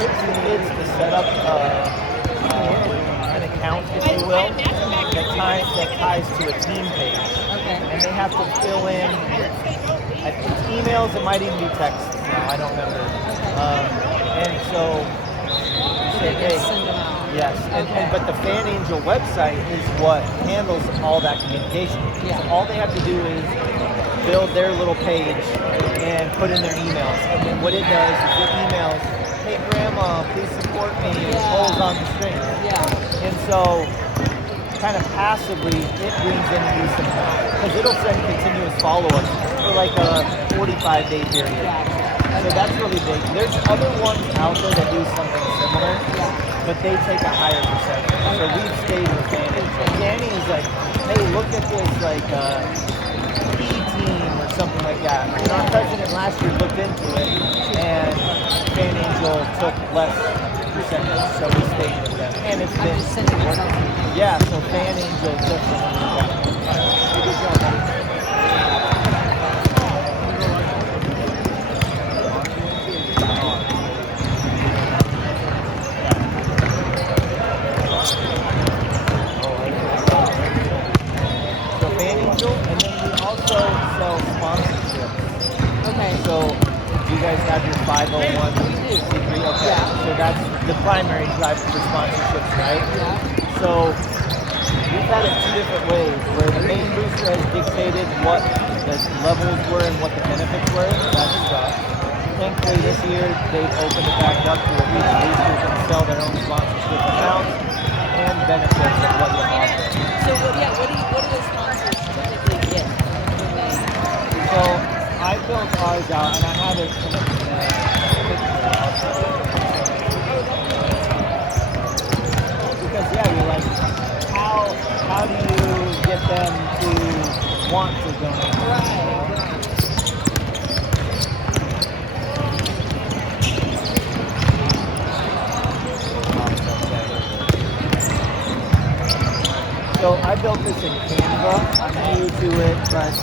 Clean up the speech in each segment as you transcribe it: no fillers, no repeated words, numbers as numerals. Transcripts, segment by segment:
tips to kids to set up an account, if you will, that ties to a team page. Okay. And they have to fill in, I think emails, it might even be texts now, I don't remember. And so you say, hey, Send them out. yes, but the Fan Angel website is what handles all that communication. Yeah. So all they have to do is build their little page and put in their emails. And then what it does is it emails, hey grandma, please support me, and pulls on the string. Yeah. And so kind of passively it brings in a decent amount because it'll send continuous follow-ups for like a 45-day period. So that's really big. There's other ones out there that do something similar, but they take a higher percentage. So we've stayed with Danny. Danny is like, hey, look at this like E-team or something like that. And our president last year looked into it, and Fan Angel took less percentage, so we stayed with them. And it's been working. Yeah, so Fan Angel definitely. Good job, buddy. And then we also sell sponsorships. Okay. So you guys have your 501c3. Okay. Yeah. So that's the primary driver for sponsorships, right? Yeah. So we've had it two different ways, where the main booster has dictated what the levels were and what the benefits were. That's stuff. Thankfully this year they've opened it back up to where each booster can sell their own sponsorship accounts and benefits of what you're offering. So what do the sponsors typically get when they? So I built ours out, and I have it in a picture. Because you're like, how do you get them to want to donate? Right. So I built this in Canva. I'm new to it, but it's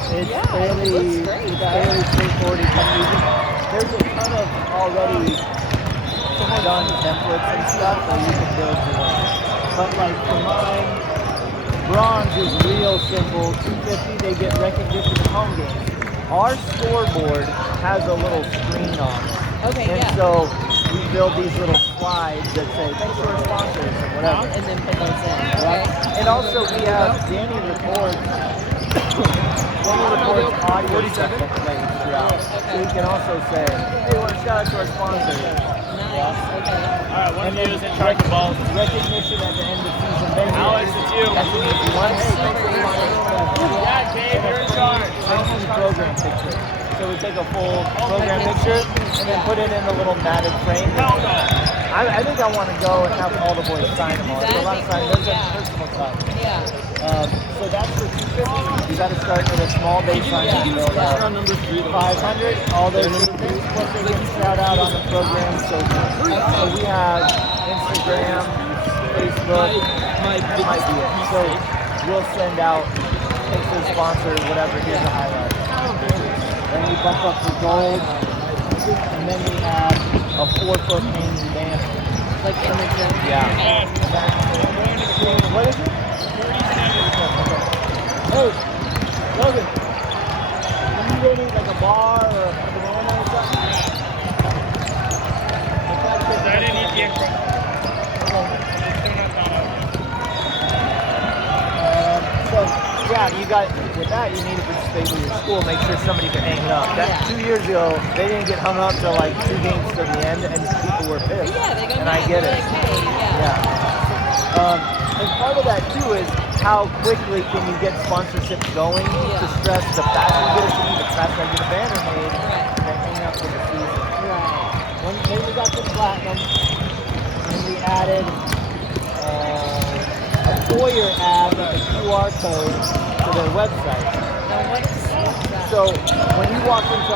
fairly straightforward to come using. There's a ton of already done templates and stuff that you can build your own. But like for mine, bronze is real simple. 250, they get recognition of home games. Our scoreboard has a little screen on it. Okay, and so we build these little slides that say, thanks to our sponsors or whatever. And then put those in. Right. And also we have Danny records audio stuff that plays throughout. So we can also say, hey, want to shout out to our sponsors. Nice. Okay. All right, one And of then you is in charge of balls. recognition at the end of season. Maybe Alex, it's you. that's an easy one. Hey, thanks for Yeah, Dave, you're in charge. program picture. So we take a full program picture and then put it in a little matted frame. Hell no. I think I want to go and have all the boys sign them all. There's a lot of signs. There's a personal touch. Yeah. So that's for 250. You got to start with a small baseline. Restaurant number 3. 500. All those things. Plus they get shout out on the program. So we have Instagram, Facebook. That might be it. So we'll send out thanks to the sponsor, whatever. Here's the highlight. Then we bump up to gold, and then we have a 4-foot hanging banner. Like in the gym. Yeah. What is it? Hey, Logan, can you go need like a bar or a banana or something? I didn't eat the egg. You got, with that, you need to participate with your school, make sure somebody can hang it up. That 2 years ago, they didn't get hung up till like 2 games to the end, and people were pissed. Yeah, they got and mad. I get They're it. like, hey, And part of that too is how quickly can you get sponsorships going to stress the faster you get a team, the faster I get a banner made, and hang up for the season. Right. Then we got the platinum, and we added a Foyer ad with a QR code to their website. Now what's that? So when you walk into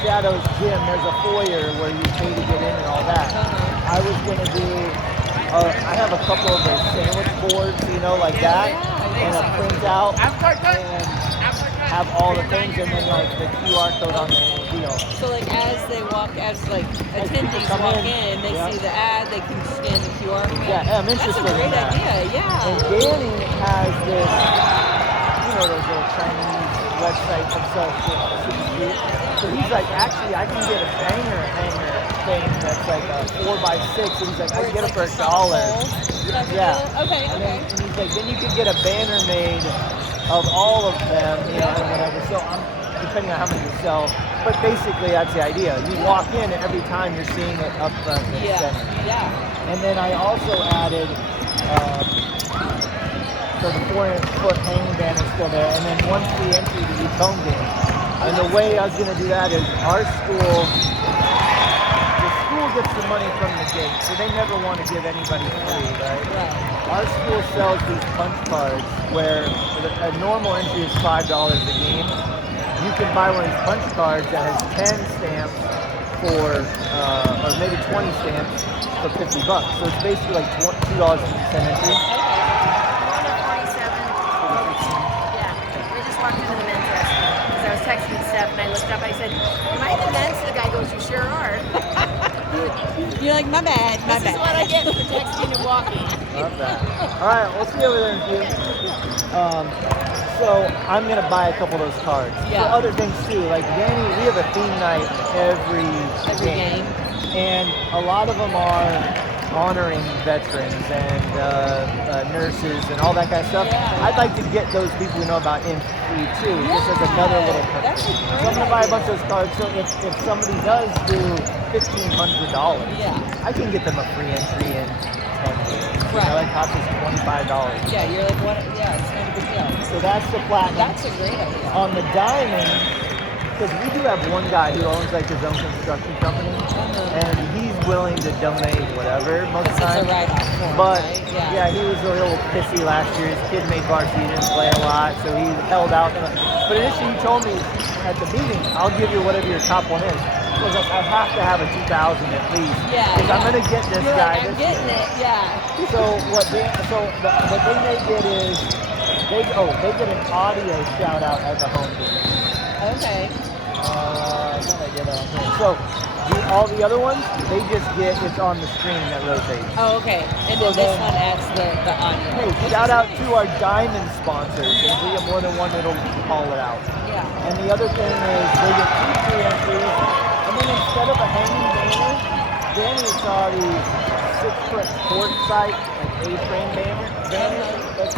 Shadow's gym, there's a foyer where you pay to get in and all that. I was gonna do, I have a couple of those sandwich boards, like that, and a printout, and have all the things, and then like the QR code on the deal. So like as like attendees come walk in, in, they yeah. see the ad, they can scan the QR code. Yeah, I'm That's a interested in great that. idea. Yeah. And Danny has this, those little Chinese websites that sell super cute. So he's like, actually, I can get a hanger thing that's like a 4x6, and he's like, I Where can get it's it for like just on a $1. pole type of Yeah. deal? Okay. And Okay. he's like, then you could get a banner made of all of them, and whatever. So depending on how many you sell. But basically, that's the idea. You walk in, and every time you're seeing it up front and Yeah. center. Yeah. And then I also added, so the 4-foot hanging band is still there, and then one free entry to each home game. And the way I was going to do that is the school gets the money from the gate, so they never want to give anybody free, right? Right. Our school sells these punch cards where a normal entry is $5 a game. You can buy one of these punch cards that has 10 stamps for, or maybe 20 stamps for $50. So it's basically like $2.50 entry. Yeah, we just walked into the men's restaurant because I was texting Steph and I looked up. I said, "Am I the men's?" The guy goes, "You sure are." You're like, my bad. My This is what I get for texting and walking. Love that. All right, we'll see you over there in a few. So I'm gonna buy a couple of those cards Yeah. for other things too. Like Danny, we have a theme night every game. and a lot of them are honoring veterans and nurses and all that kind of stuff. Yeah. I'd like to get those people we know about in free too, just as another little perk. That's a So great I'm gonna buy a idea. bunch of those cards. So if somebody does do $1,500, Yeah. I can get them a free entry in 10 days. Right. That costs us $25. Yeah. You're like, what? Yeah. It's not a big deal. So that's the platinum. That's a great idea. On the diamond, because we do have one guy who owns like his own construction company, and he's willing to donate whatever most of the It's a time. write-off for him, But right? yeah, he was a little pissy last year. His kid made varsity, didn't play a lot, so he held out. But initially, he told me at the meeting, "I'll give you whatever your top one is." I was like, "I have to have a 2,000 at least, Yeah. because I'm gonna get this You're guy like, I'm this getting year." it. Yeah. So the thing they get is they get an audio shout out at the home game. Okay. I thought I did that on here. So all the other ones, they just get it's on the screen that rotates. Oh, okay. And So then this then- one adds the audio. Hey, which shout is out nice. to our diamond sponsors. And if we get more than one, it'll call it out. Yeah. And the other thing is they get 2 free entries. And then instead of a hanging banner, Danny saw these 6-foot court site, like A-frame banners that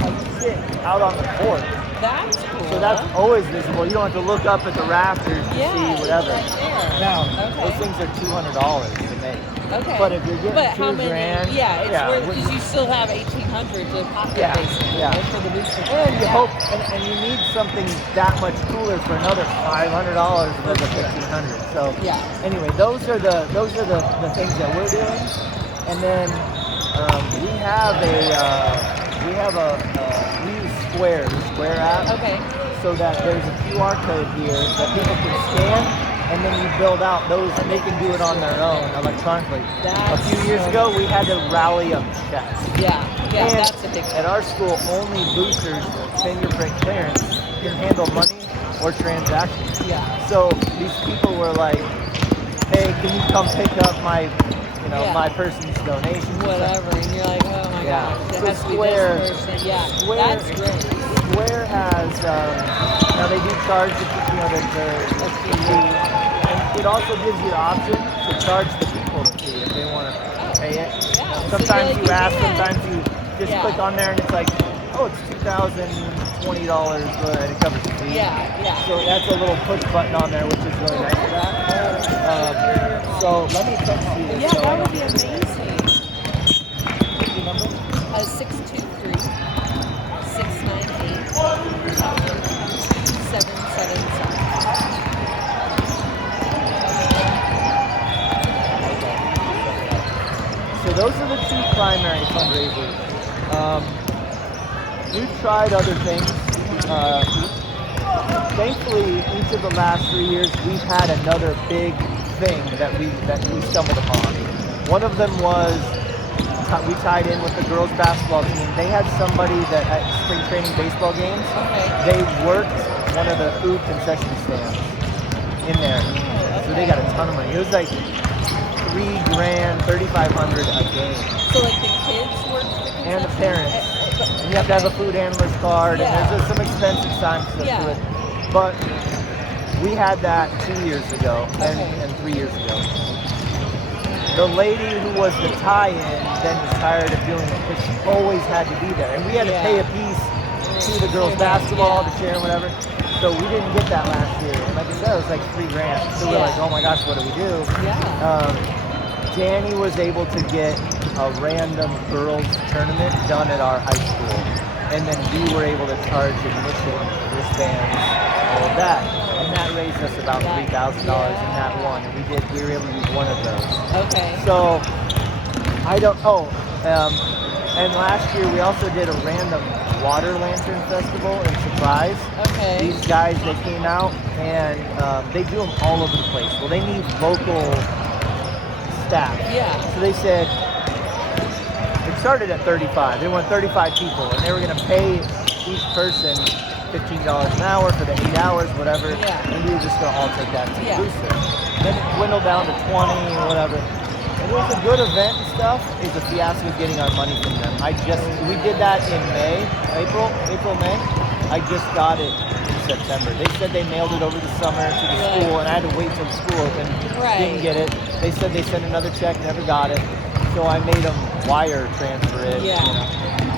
like sit out on the court. That's cool. So that's always visible. You don't have to look up at the rafters to yeah, see whatever. Right there. Now, Okay. those things are $200 to make. Okay. But if you're getting But how 2 many? grand, Yeah, it's worth what- because you still have 1,800 to pocket Yeah, basically yeah. right, for the booster. and you Yeah. hope, and you need something that much cooler for another $500 versus 1,500. So Yeah. anyway, those are the things that we're doing, and then we use Square, the Square app. Okay. So that there's a QR code here that people can scan, and then you build out those, and they can do it on their own electronically. A few years ago, we had to rally up checks. Yeah. Yeah. And That's a big at our school, only boosters with fingerprint clearance can handle money or transactions. Yeah. So these people were like, "Hey, can you come pick up my, Yeah. my person's donation?" Whatever, and you're like, oh my Yeah. gosh, it So has to be Square- this person. Yeah. Square- That's great. Square has, now they do charge the fee, and it also gives you the option to charge the people the fee if they want to pay it. Yeah. Sometimes So you ask, can. sometimes you just Yeah. click on there and it's like, oh, it's $2,020, and it covers the fee. Yeah. Yeah. So that's a little push button on there, which is really nice for that. So let me text you this. Yeah, so that would be amazing. What's your number? 623 698 2777. So those are the 2 primary fundraisers. We've tried other things. Thankfully, each of the last 3 years, we've had another big thing that we stumbled upon. One of them was we tied in with the girls basketball team. They had somebody that at spring training baseball games, Okay. they worked one of the food concession stands in there. So they got a ton of money. It was like $3,000, $3,500 a game. So like the kids work for the And the concession? parents. And you have to have a food handler's card, Yeah. and there's some expensive time stuff Yeah. to it. But we had that 2 years ago and, Okay. and 3 years ago. The lady who was the tie-in then was tired of doing it because she always had to be there. And we had to Yeah. pay a piece to the girls' basketball, the chair, and whatever. So we didn't get that last year. And like I said, it was like $3,000. So we're Yeah. like, oh my gosh, what do we do? Yeah. Danny was able to get a random girls tournament done at our high school. And then we were able to charge admission, wristbands, all of that. And that raised us about $3,000 in that one. And we were able to do one of those. Okay. So I don't, and last year we also did a random water lantern festival in Surprise. Okay. These guys, they came out and they do them all over the place. Well, they need local staff. Yeah. So they said, it started at 35. They want 35 people, and they were going to pay each person $15 an hour for the 8 hours, whatever. Yeah. And we were just going to all take that to Yeah. the booster. Then it dwindled down to 20 or whatever. And it was a good event and stuff. It was a fiasco getting our money from them. We did that in April, May. I just got it in September. They said they mailed it over the summer to the Right. school, and I had to wait till the school opened. Right. Didn't get it. They said they sent another check, never got it. So I made them wire transfer it. Yeah. You know.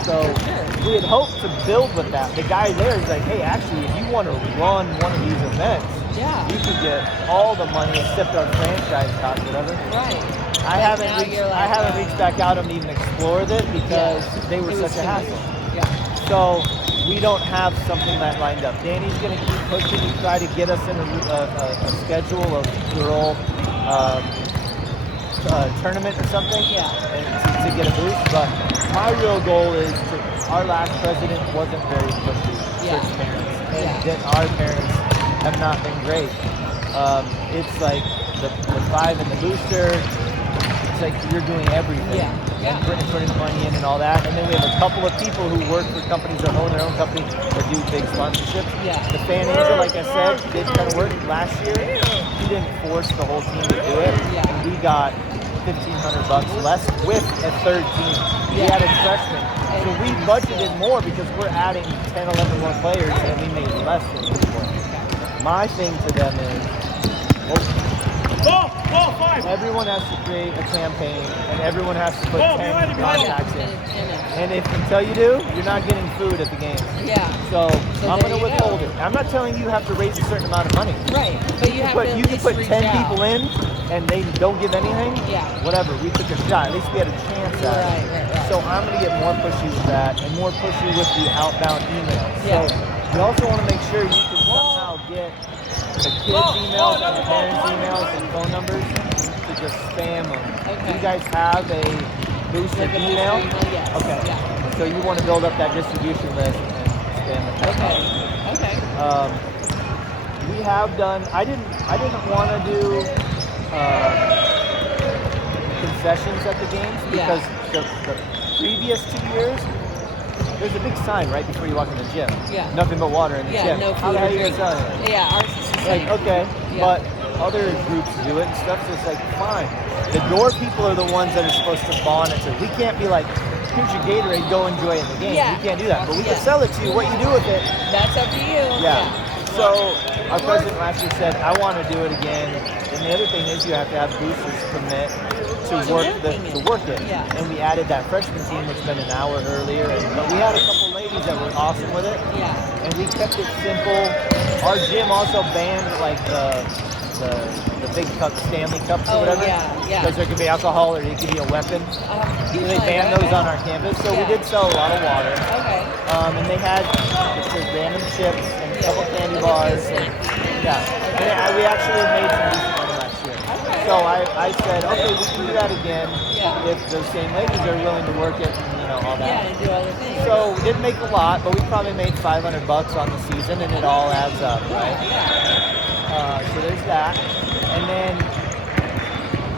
So For sure. we had hoped to build with that. The guy there is like, hey, actually, if you want to run one of these events, Yeah. you could get all the money except our franchise cost, whatever. Right. I Now haven't you're like, reached back out and even explored it because they were It was such a too much. hassle. Yeah. So we don't have something that lined up. Danny's going to keep pushing to try to get us in a schedule of girl tournament or something. Yeah. And to get a boost. But my real goal is our last president wasn't very pushy Yeah. towards parents. And Yeah. then our parents have not been great. It's like the 5 and the booster. It's like you're doing everything. Yeah, yeah. And putting money in and all that. And then we have a couple of people who work for companies that own their own company that do big sponsorships. Yeah. The Fan Angel, like I said, did kind of work last year. He didn't force the whole team to do it. Yeah. And we got $1,500 less with a third team. We Yeah. added freshmen. So we budgeted more because we're adding 10, 11 more players and we made less than before. My thing to them is, Ball, 5. everyone has to create a campaign and everyone has to put Oh, 10 behind you, behind you. contacts in. In it. And until you do, you're not getting food at the games. Yeah. So So I'm there going to you withhold go. it. I'm not telling you have to raise a certain amount of money. Right. But you have to You at can least put reach 10 out. people in and they don't give anything. Yeah. Whatever. We took a shot. At least we had a chance at it. Right. So I'm going to get more pushy with that and more pushy with the outbound emails. Yeah. So you also want to make sure you can somehow get the kids' emails and the parents' emails and phone numbers to just spam them. Okay. You guys have a boosted Like a booster email? email, yes. Okay. Yeah. So you want to build up that distribution list and spam the Okay. we have done. I didn't want to do concessions at the games Yeah. because the previous 2 years, there's a big sign right before you walk in the gym. Yeah. Nothing but water in the Yeah. gym. No How food the hell or you drink. gonna sell it? Yeah. Ours is the Like, same. okay, Yeah. but other groups do it and stuff, so it's like, fine. The door people are the ones that are supposed to monitor. We can't be like, here's your Gatorade, go enjoy it in the game. Yeah. We can't do that. But we Yeah. can sell it to you. What you do with it, That's up to you. yeah. So our president last year said, I want to do it again. And the other thing is you have to have boosters commit to work it. Yeah. And we added that freshman team, which been an hour earlier. But we had a couple ladies that were awesome with it. Yeah. And we kept it simple. Our gym also banned like the big cup, Stanley cups or Oh, whatever. yeah, yeah. Because there could be alcohol or it could be a weapon. So they banned those on our campus. So we Yeah. did sell a lot of water. Okay. And they had just the random chips and a couple Yeah. candy Like a bars. snack. And, yeah. And we actually made some decent money last year. Okay. So I said, okay, we can do that again Yeah. if those same ladies are willing to work it and, you know, all that. Yeah, and do other things. So we didn't make a lot, but we probably made $500 on the season, and it all adds up, right? So there's that. And then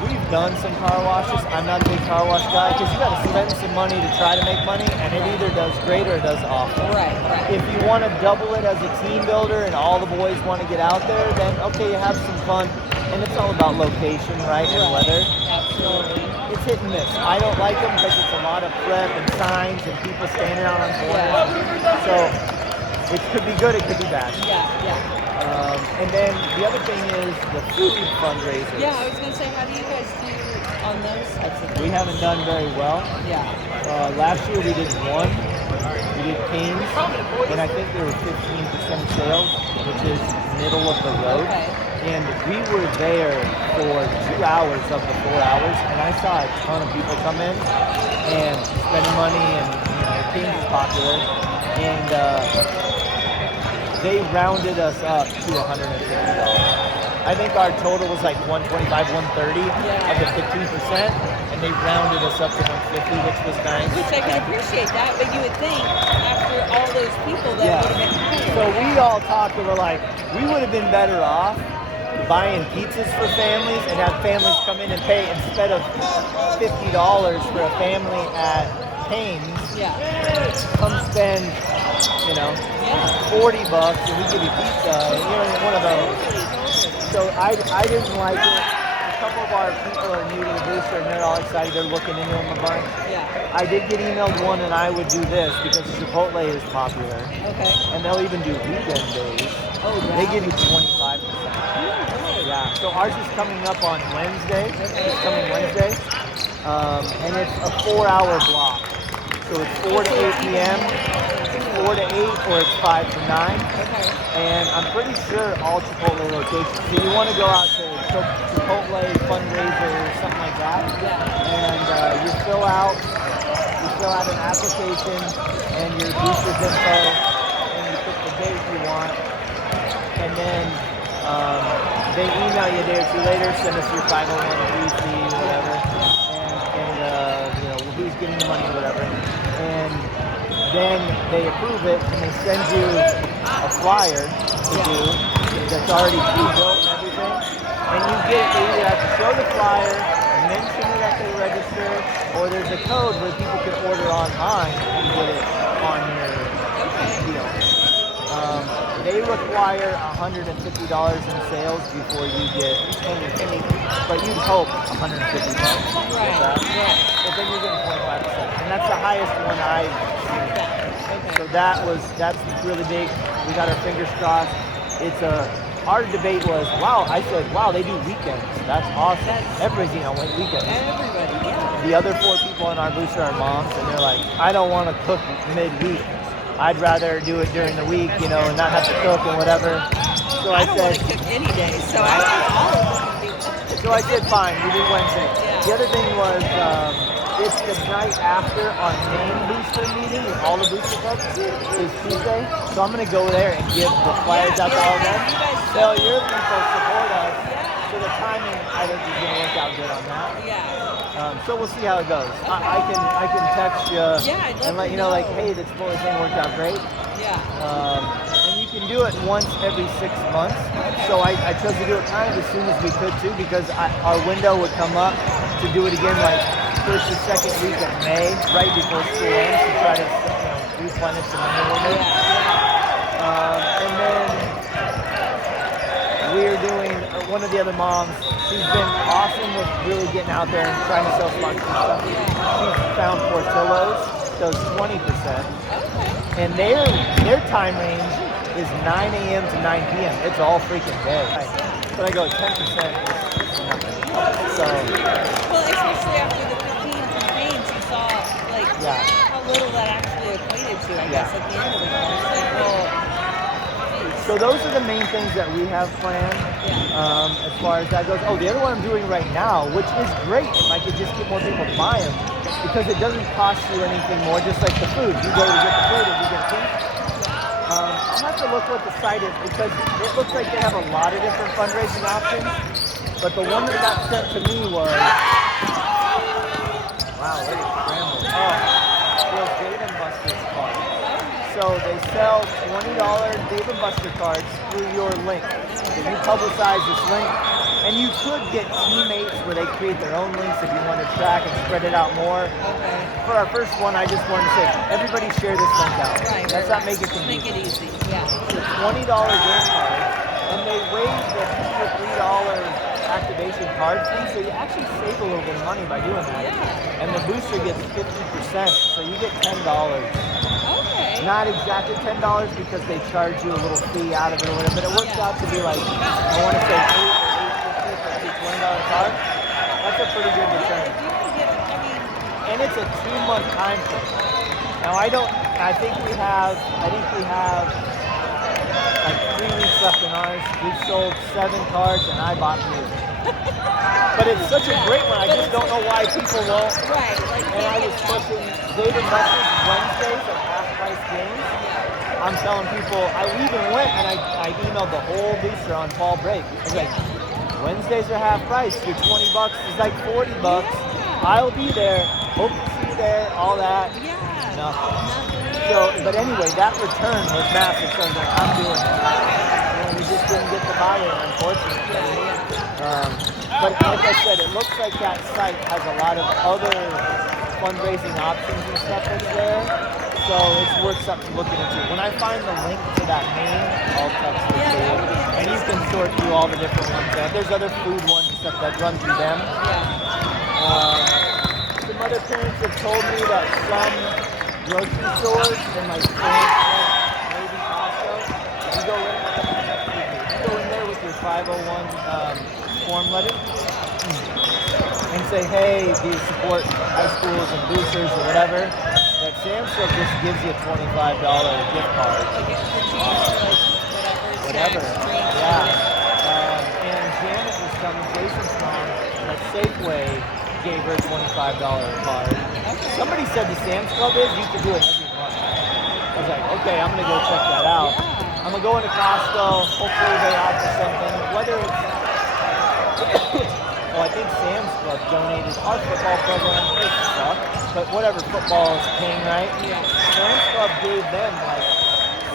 we've done some car washes. I'm not a big car wash guy because you got to spend some money to try to make money, and it either does great or it does awful. Right. If you want to double it as a team builder and all the boys want to get out there, then okay, you have some fun. and it's all about location, right, and weather. Absolutely. It's hit and miss. I don't like them because it's a lot of prep and signs and people standing out on corners. So it could be good, it could be bad. Yeah. And then the other thing is the food fundraisers. Yeah, I was gonna say, how do you guys do on those types of things? We haven't done very well. Yeah. Last year we did one. We did Canes, and I think they were 15% sales, which is middle of the road. Okay. And we were there for 2 hours of the 4 hours, and I saw a ton of people come in and spending money, and Canes is popular. And they rounded us up to $150. I think our total was like 125, 130 of the 15%, and they rounded us up to 150, which was nice. Which I can appreciate that, but you would think after all those people that would have been higher. So we all talked and we're like, we would have been better off buying pizzas for families and have families come in and pay instead of $50 for a family at Cane's. Yeah. Come spend, Yeah. $40 and we give you pizza. One of those. So I didn't like it. A couple of our people are new to the booster and they're all excited. They're looking into them a bunch. Yeah. I did get emailed one and I would do this because Chipotle is popular. Okay. And they'll even do weekend days. Oh, They give you 25%. Yeah. So ours is coming up on Wednesday. It's coming Wednesday. And it's a 4-hour block. So it's 4 to 8 p.m., 4 to 8, or it's 5 to 9. Okay. And I'm pretty sure all Chipotle locations. So you want to go out to Chipotle fundraiser or something like that. Yeah. And you fill out an application and your booster's info, and you pick the date you want. And then they email you a day or two later, send us your 501(c), whatever, and who's getting the money or whatever. And then they approve it and they send you a flyer to do that's already pre-built and everything. And you get it, they either have to show the flyer, mention it at the register, or there's a code where people can order online and get it on your deal. They require $150 in sales before you get any, but you'd hope $150. Right. But then you're getting 25%, and that's the highest one I've seen. So that's really big. We got our fingers crossed. Our debate was, I said, they do weekends. That's awesome. Everybody's eating on weekends. Everybody, yeah. The other 4 people in our booster are moms, and they're like, I don't want to cook midweek. I'd rather do it during the week, and not have to cook and whatever. So I don't said, want to cook any day, so I think all of them can be. so I said, fine, we do Wednesday. Yeah. The other thing was, it's the night after our main booster meeting with all the booster clubs is Tuesday. So I'm going to go there and give the flyers out to all of them. Tell your people support us. So the timing, I think, is going to work out good on that. Yeah. So we'll see how it goes. I can text you and let you know, like, hey, this Chipotle thing worked out great. Yeah. And you can do it once every 6 months. So I chose to do it kind of as soon as we could too, because our window would come up to do it again like first or second week of May, right before school ends, to try to replenish the money a little bit. And then we're doing one of the other moms. She's been awesome with really getting out there and trying to sell sponsored stuff. She's found Portillo's, does 20%. And their time range is 9 a.m. to 9 p.m. It's all freaking day. But I go 10% is nothing. So Well, especially after the 15 campaigns, you saw how little that actually equated to, I guess, at the end of it. It's like, well, geez. So those are the main things that we have planned as far as that goes. Oh, the other one I'm doing right now, which is great if I could just get more people to buy them, because it doesn't cost you anything more, just like the food. You go to get the food and you get a piece. I'll have to look what the site is, because it looks like they have a lot of different fundraising options, but the one that got sent to me was, wow, look at scramble. Those Dave & Buster's cards. So they sell $20 Dave & Buster cards through your link. So you publicize this link, and you could get teammates where they create their own links if you want to track and spread it out more. For our first one, I just wanted to say, everybody share this link out. Let's not make it confusing. Make it easy. Yeah. It's a $20 game card, and they raise the $2 or $3 activation card fee, so you actually save a little bit of money by doing that. Yeah. And the booster gets 50%, so you get $10. Okay. Not exactly $10 because they charge you a little fee out of it or whatever, but it works Yeah. out to be like, I want to say $8 or $8.50 for every $20 card. That's a pretty good Yeah, return. if you can get it, I mean, And it's a 2-month time frame. Now I think we have like 3 weeks left in ours. We've sold 7 cards and I bought 3. But it's such a great one. I But just it's don't know why people won't. right, like you And I can't was get it out. pushing David Message Wednesdays are half-price games. Yeah. I'm telling people, I even went and I emailed the whole booster on fall break. I was like, Wednesdays are half price. Your $20 is like $40. Yeah. I'll be there. Hope to see you there. All that. Yeah. Nothing. Nothing. So, but anyway, that return was massive. So I was like, I'm doing it. And we just didn't get the buy-in, unfortunately. But like I said, it looks like that site has a lot of other fundraising options and stuff that's there. So it's worth something looking into. When I find the link to that name, I'll text it to Yeah, you. that would be And you can sort through all the different ones there. There's other food ones and stuff that run through them. Some other parents have told me that some grocery stores in like maybe Costco, you go in there with your 501 form letter and say, hey, do you support high schools and boosters or whatever? That Sam's Club just gives you a $25 gift card. Like it's for cheese or Whatever. snacks, drinks, Yeah. And Janet was telling Jason's mom that Safeway gave her a $25 card. Okay. Somebody said the Sam's Club is you can do it every month. I was like, okay, I'm gonna go check that out. Yeah. I'm gonna go into Costco. Hopefully they offer something. Whether it's well, I think Sam's Club donated our football program. It sucked, but whatever football is paying, right? Yeah. Sam's Club gave them like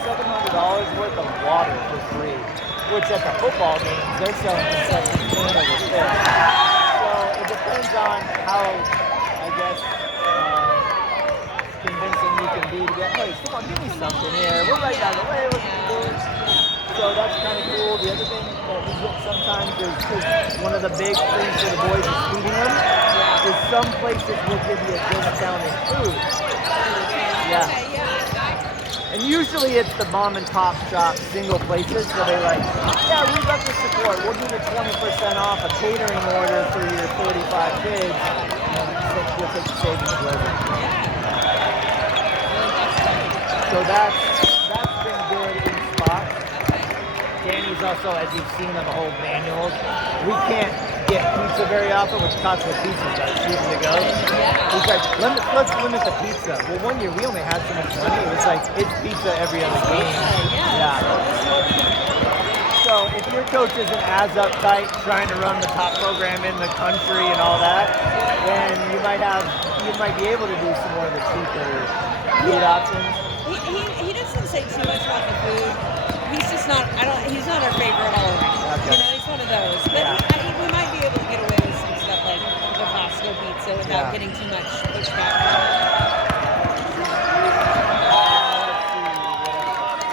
$700 worth of water for free, which at the football games they're selling concession stand over there. So it depends on how, I guess, convincing you can be to get, hey, come on, give me something here. We're right down the way. What can you do? So that's kind of cool. The other thing that we get sometimes is because one of the big things for the boys is feeding them. Is some places will give you a discount in food. Yeah. Okay, yeah. And usually it's the mom and pop shop single places where they like, yeah, we'd love to support. We'll give you 20% off a catering order for your 45 kids. And we'll take the savings over. So that's been good in spots. Danny's also, as you've seen on the whole manuals, we can't get pizza very often, which Costco Pizza's got cheap to go. He's like, let's limit the pizza. Well, one year we only had so much money. It was like, it's pizza every other game. Yeah. So if your coach isn't as uptight trying to run the top program in the country and all that, then you might be able to do some more of the cheaper food options. He doesn't say too much about the food. He's just not. He's not our favorite all around. Okay. You know, he's one of those. But we might be able to get away with some stuff like the Costco pizza without getting too much pushback.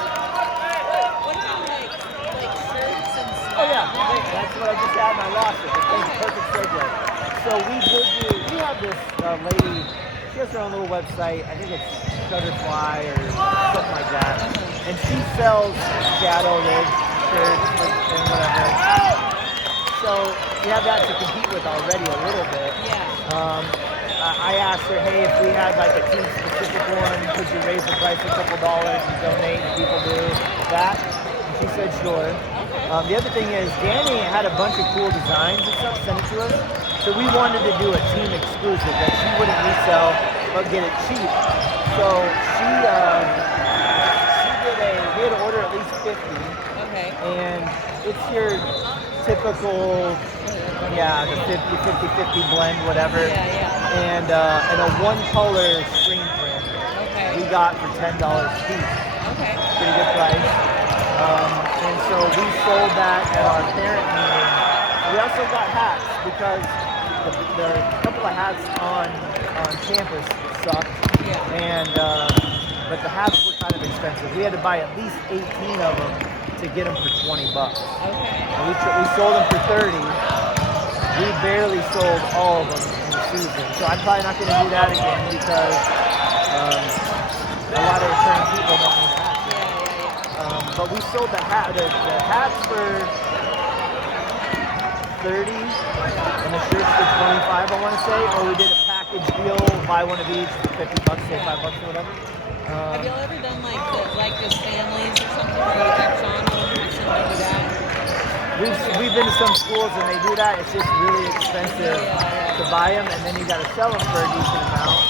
What about like shirts and stuff? Oh yeah, that's what I just had and I lost it. It's a perfect segue. So we have this lady, she has her own little website. I think it's Shutterfly or something like that. And she sells shadow rig shirts and whatever. So we have that to compete with already a little bit. Yeah. I asked her, hey, if we had like a team specific one, could you raise the price a couple dollars and donate and people do that? And she said sure. The other thing is Danny had a bunch of cool designs and stuff, sent it to us. So we wanted to do a team exclusive that she wouldn't resell but get it cheap. So we had to order at least 50. Okay. And it's your typical, the 50-50 blend, whatever. Yeah. And a one color screen print Okay. we got for $10 a piece. Okay. Pretty good price. And so we sold that at our parent meeting. We also got hats because there are a couple of hats on campus sucked. Yeah. And but the hats were kind of expensive. We had to buy at least 18 of them to get them for $20. Okay. And we sold them for 30. we barely sold all of them in the season. So I'm probably not going to do that again because a lot of returning people don't need hats. But we sold the hats for 30 and the shirts for 25, I want to say. Or we did a package deal, buy one of each for $50, say $5 or whatever. Have y'all ever done like just families or something where you catch on them or something like that? We've been to some schools and they do that. It's just really expensive to buy them, and then you got to sell them for a decent amount.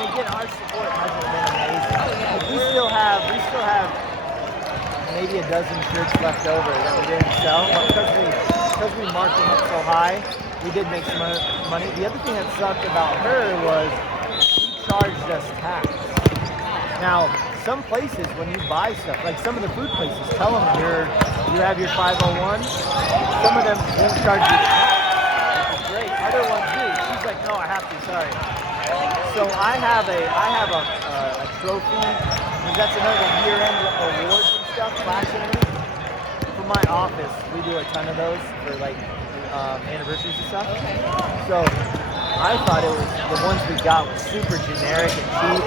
And again, our support hasn't been amazing. Like, we still have maybe a dozen shirts left over that we didn't sell, but because we marked them up so high, we did make some money. The other thing that sucked about her was she charged us tax. Now, some places when you buy stuff, like some of the food places, tell them you have your 501. Some of them won't charge you tax, which is great. Other ones do. She's like, no, I have to. Sorry. So I have a trophy. Because that's another year-end awards and stuff, flashing. For my office, we do a ton of those for like anniversaries and stuff. So I thought it was the ones we got were super generic and cheap,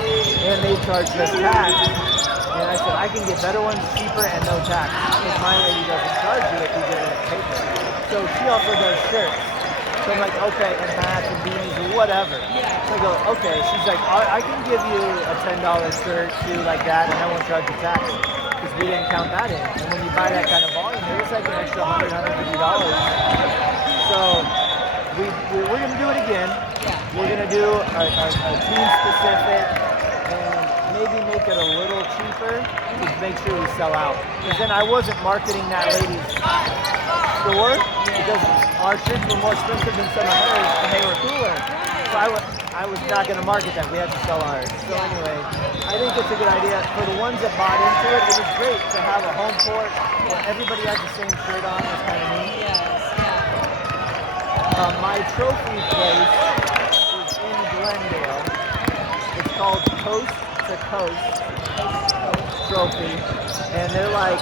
and they charged us tax. And I said I can get better ones cheaper and no tax because my lady doesn't charge you if you get it in paper. So she also does shirts. So I'm like, okay, and hats and beanies or whatever. So I go, okay. She's like, I can give you a $10 shirt too, like that, and I won't charge you tax because we didn't count that in. And when you buy that kind of volume, it was like an extra $100, $150. So we're going to do it again. We're going to do a team specific and maybe make it a little cheaper to make sure we sell out. Because then I wasn't marketing that lady's store because our shirts were more expensive than some of hers and they were cooler. So I was not going to market that. We had to sell ours. So anyway, I think it's a good idea. For the ones that bought into it, it was great to have a home court where everybody had the same shirt on. It's kind of neat. My trophy place is in Glendale. It's called Coast to Coast Trophy. And they're like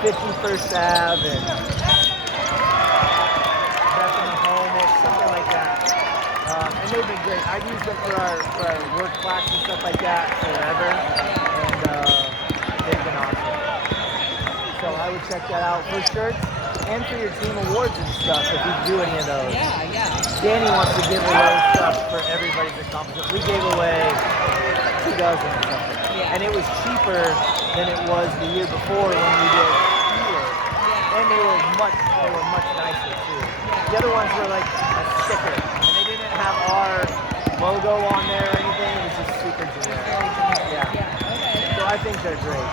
51st Ave and Bethany Home, something like that. And they've been great. I've used them for our work class and stuff like that forever. And they've been awesome. So I would check that out for shirts. And for your team awards and stuff, if you do any of those. Danny wants to give away stuff for everybody's accomplishment. We gave away 2 dozen or something. And it was cheaper than it was the year before when we did here. And they were much nicer too. The other ones were like a sticker. And they didn't have our logo on there or anything. It was just super generic. So I think they're great.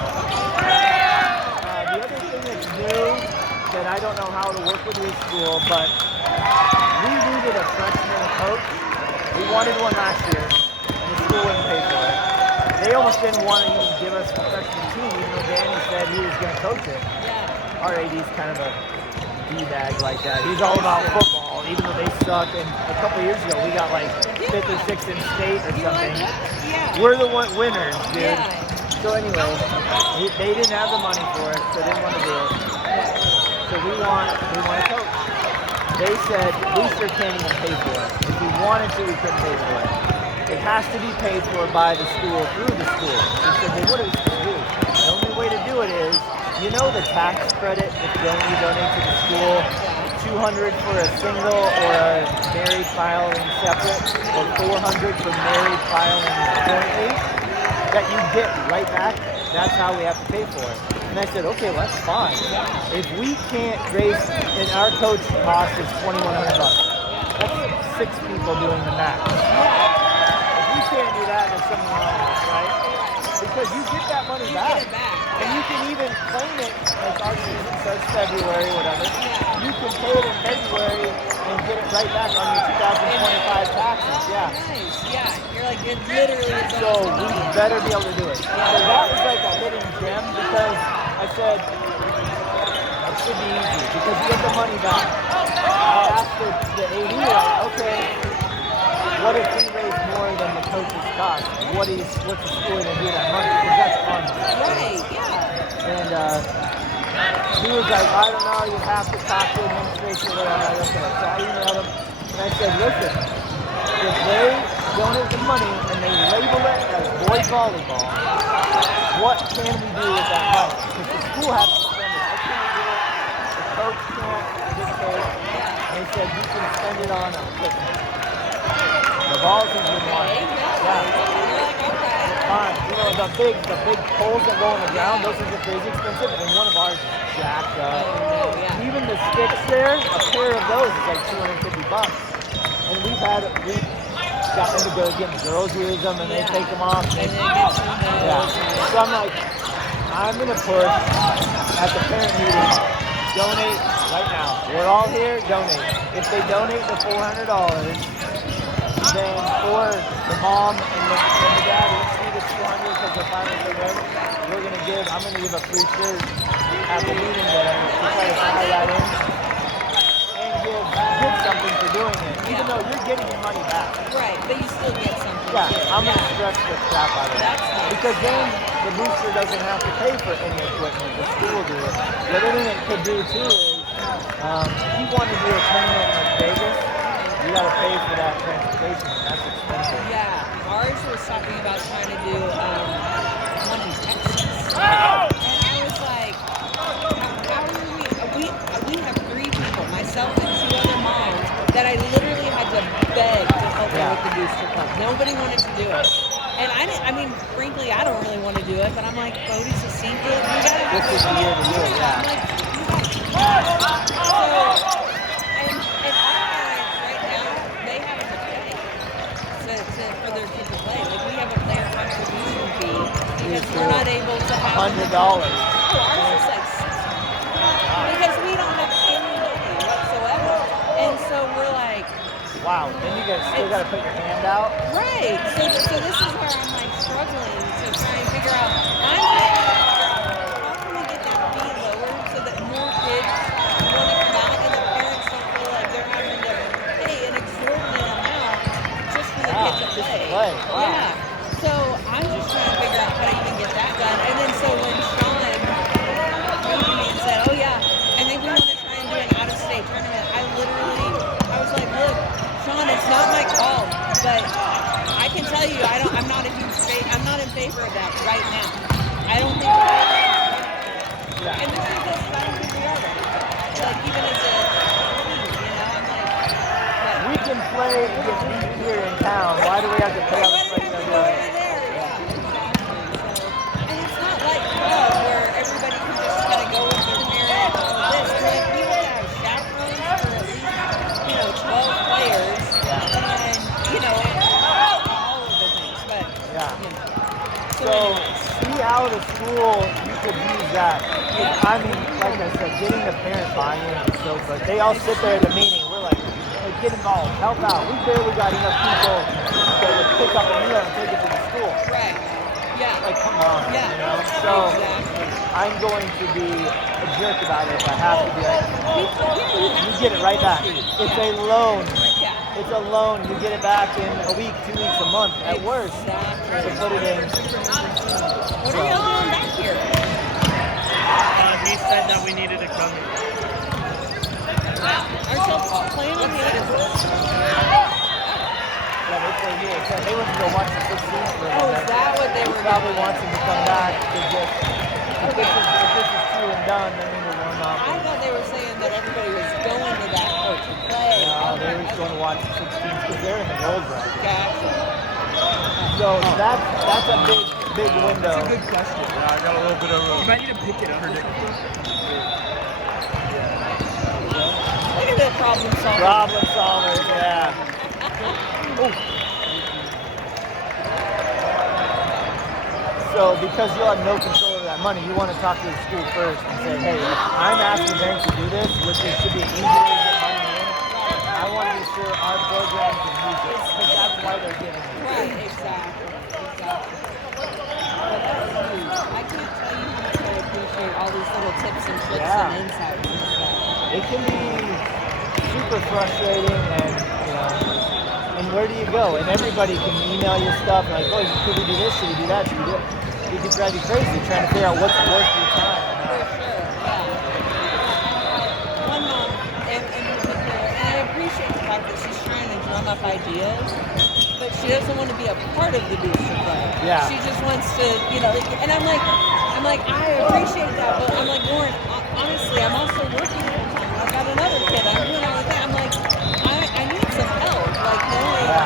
The other thing that's new that I don't know how to work with your school, but we needed a freshman coach. We wanted one last year, and the school wouldn't pay for it. They almost didn't want to even give us a freshman team, even though Danny said he was going to coach it. Our AD's kind of a D-bag like that. He's all about football, even though they suck. And a couple years ago, we got like 5th or 6th in state or something. We're the winners, dude. So anyway, they didn't have the money for it, so they didn't want to do it. So we want a coach. They said Booster can't even pay for it. If we wanted to, we couldn't pay for it. It has to be paid for by the school, through the school. They said, well, what are we supposed to do? The only way to do it is, you know the tax credit if you donate to the school, $200 for a single or a married filing separate, or $400 for married filing jointly, that you get right back. That's how we have to pay for it. And I said, okay, well, that's fine. If we can't raise, and our coach cost is $2,100. That's 6 people doing the math. If we can't do that, there's something wrong with us, right? Because you get that money back. And you can even claim it, like our season starts February, whatever. You can pay it in February and get it right back on your 2025 taxes. You're like, it literally is. So we better be able to do it. So that was like a hidden gem because I said it should be easy because you get the money back. I asked the AD, like, okay, what if we raise more than the coach's cost? What's the school going to do that money? Because that's fun. Right, And he was like, I don't know, you have to talk to administration or whatever. Okay, so I emailed him and I said, listen, if they donate the money and they label it as boys volleyball, what can we do with that money? Because the school has to spend it. I can't do it. The coach can't dictate. And he said you can spend it on equipment. The balls has been wanting. You know, the big poles that go on the ground, those are crazy expensive, and one of ours is jacked up. Even the sticks there, a pair of those is like $250. And we've gotten to go get girls use them, and they take them off. So I'm like, I'm gonna push at the parent meeting, donate right now. We're all here, donate. If they donate the $400, then for the mom and the dad, each need the 200 because the finals are ready. I'm gonna give a free shirt at the meeting there to try to tie that in and give something for doing it. Even though you're getting your money back. Right, but you still get something. Yeah, I'm gonna stretch the crap out of it. Because then the booster doesn't have to pay for any equipment. The school will do it. The other thing it could do too is if you want to do a tournament like Vegas, you gotta pay for that transportation, and that's expensive. Yeah, ours was talking about trying to do one in Texas. And I was like, how are we have 3 people, myself and 2 other moms, that I literally had to beg to help me with the booster club. Nobody wanted to do it. And I mean, frankly, I don't really want to do it, but I'm like, Bodie's a senior. You gotta do This is the year to do it, yeah. I'm like, you guys. So, and our parents right now, they have to pay for their kids to play. Like, we have a player contribution fee because we're not able to have $100. Oh, ours is like $60. Because we don't have any money whatsoever. And so we're like, wow, then you still gotta put your hand out. right. So this is where I'm like struggling to try and figure out. I'm trying to figure out how can we get that fee lower so that more kids want to come out and the parents don't feel like they're having to pay an exorbitant amount just for the kid to play. Wow. Yeah. So I'm just trying to figure out how to even get that done. And then so when Sean came to me and said, oh yeah, I think we want to try and do an out-of-state tournament, I was like, look, Sean, it's not my call, but I can tell you, I'm not in favor of that right now. I don't think we're ready. And this is just I don't think we are ready. Like even as a team, I'm like, We can play here in town. Why do we have to pay all this money to do it? And it's not like club where everybody can just kind of go with their parent and all this. Like we would have chaperones for at least 12 players, and all of the things. But So see how the school you could use that. I mean, like I said, getting the parent buy-in is so good. They all sit there at the meeting. We're like, hey, get involved, help out. We barely got enough people that would pick up a meal and take it to the school. right, yeah, Like, come on, yeah, So exactly. I'm going to be a jerk about it if I have to be like, you get it right back. It's a loan. Yeah. It's a loan. You get it back in a week, 2 weeks, a month at worst. Exactly. To put it in. What are y'all doing back here? He said that we needed to come. Aren't y'all playing on the other side? Yeah, they play here. So they went to go watch the 16th for a Oh, minute. is that what they He were probably doing? wants him to come back to just, if this is true and done, then we will warm up. I thought they were saying that everybody was going to that court to play. No, they were just going to watch the 16th because they're in the gold bracket. Gotcha. So that's a big window. That's a good question. Yeah, I got a little bit of a... You might need to pick it up. Look at that problem solving. Problem solvers, yeah. Ooh. So because you'll have no control of that money, you want to talk to the school first and say, hey, if I'm asking them to do this, which it should be easy to get money in, I want to be sure our program can use it because that's why they're giving it. Right, exactly. Well, that's huge. I can't tell you how much I appreciate all these little tips and tricks and insights and stuff. It can be super frustrating and where do you go? And everybody can email you stuff like, oh, should we do this? Should we do that? Should we do it? It can drive you crazy trying to figure out what's worth your time. For sure, yeah. enough ideas, but she doesn't want to be a part of the booster club. Yeah. She just wants to, and I'm like, I appreciate that, but I'm like, Lauren, honestly, I'm also working full time. I've got another kid. I'm doing everything. I'm like, I need some help, like knowing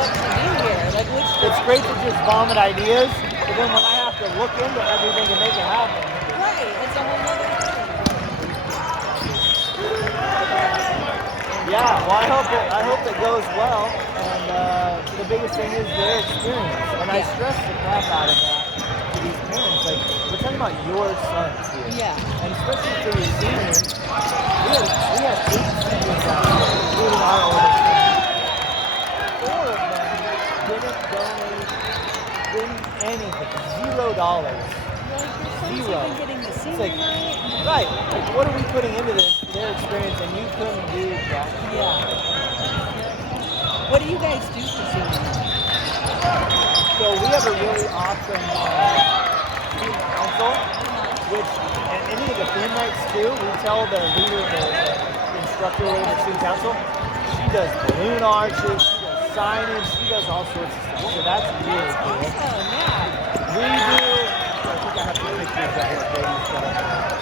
what to do here, like which. It's great to just vomit ideas, but then when I have to look into everything to make it happen. Right, it's a whole other thing. Yeah, well, I hope it goes well, and the biggest thing is their experience, and I stress the crap out of that to these parents. Like, we're talking about your sons here, Yeah. and especially for your seniors. We have 8 seniors out here, including our oldest son. 4 of them didn't donate, didn't anything, $0. Like, your son's Zero. even getting the It's senior like, night. right, like, what are we putting into this for their experience, and you couldn't do that? Yeah. What do you guys do for senior night? So we have a really awesome student council, which, and any of the theme nights too, we tell the leader, the instructor of the student council, she does balloon arches, she does signage, she does all sorts of stuff. So that's really cool. Awesome, yeah. We do, I think I have some pictures of what Brady set up there.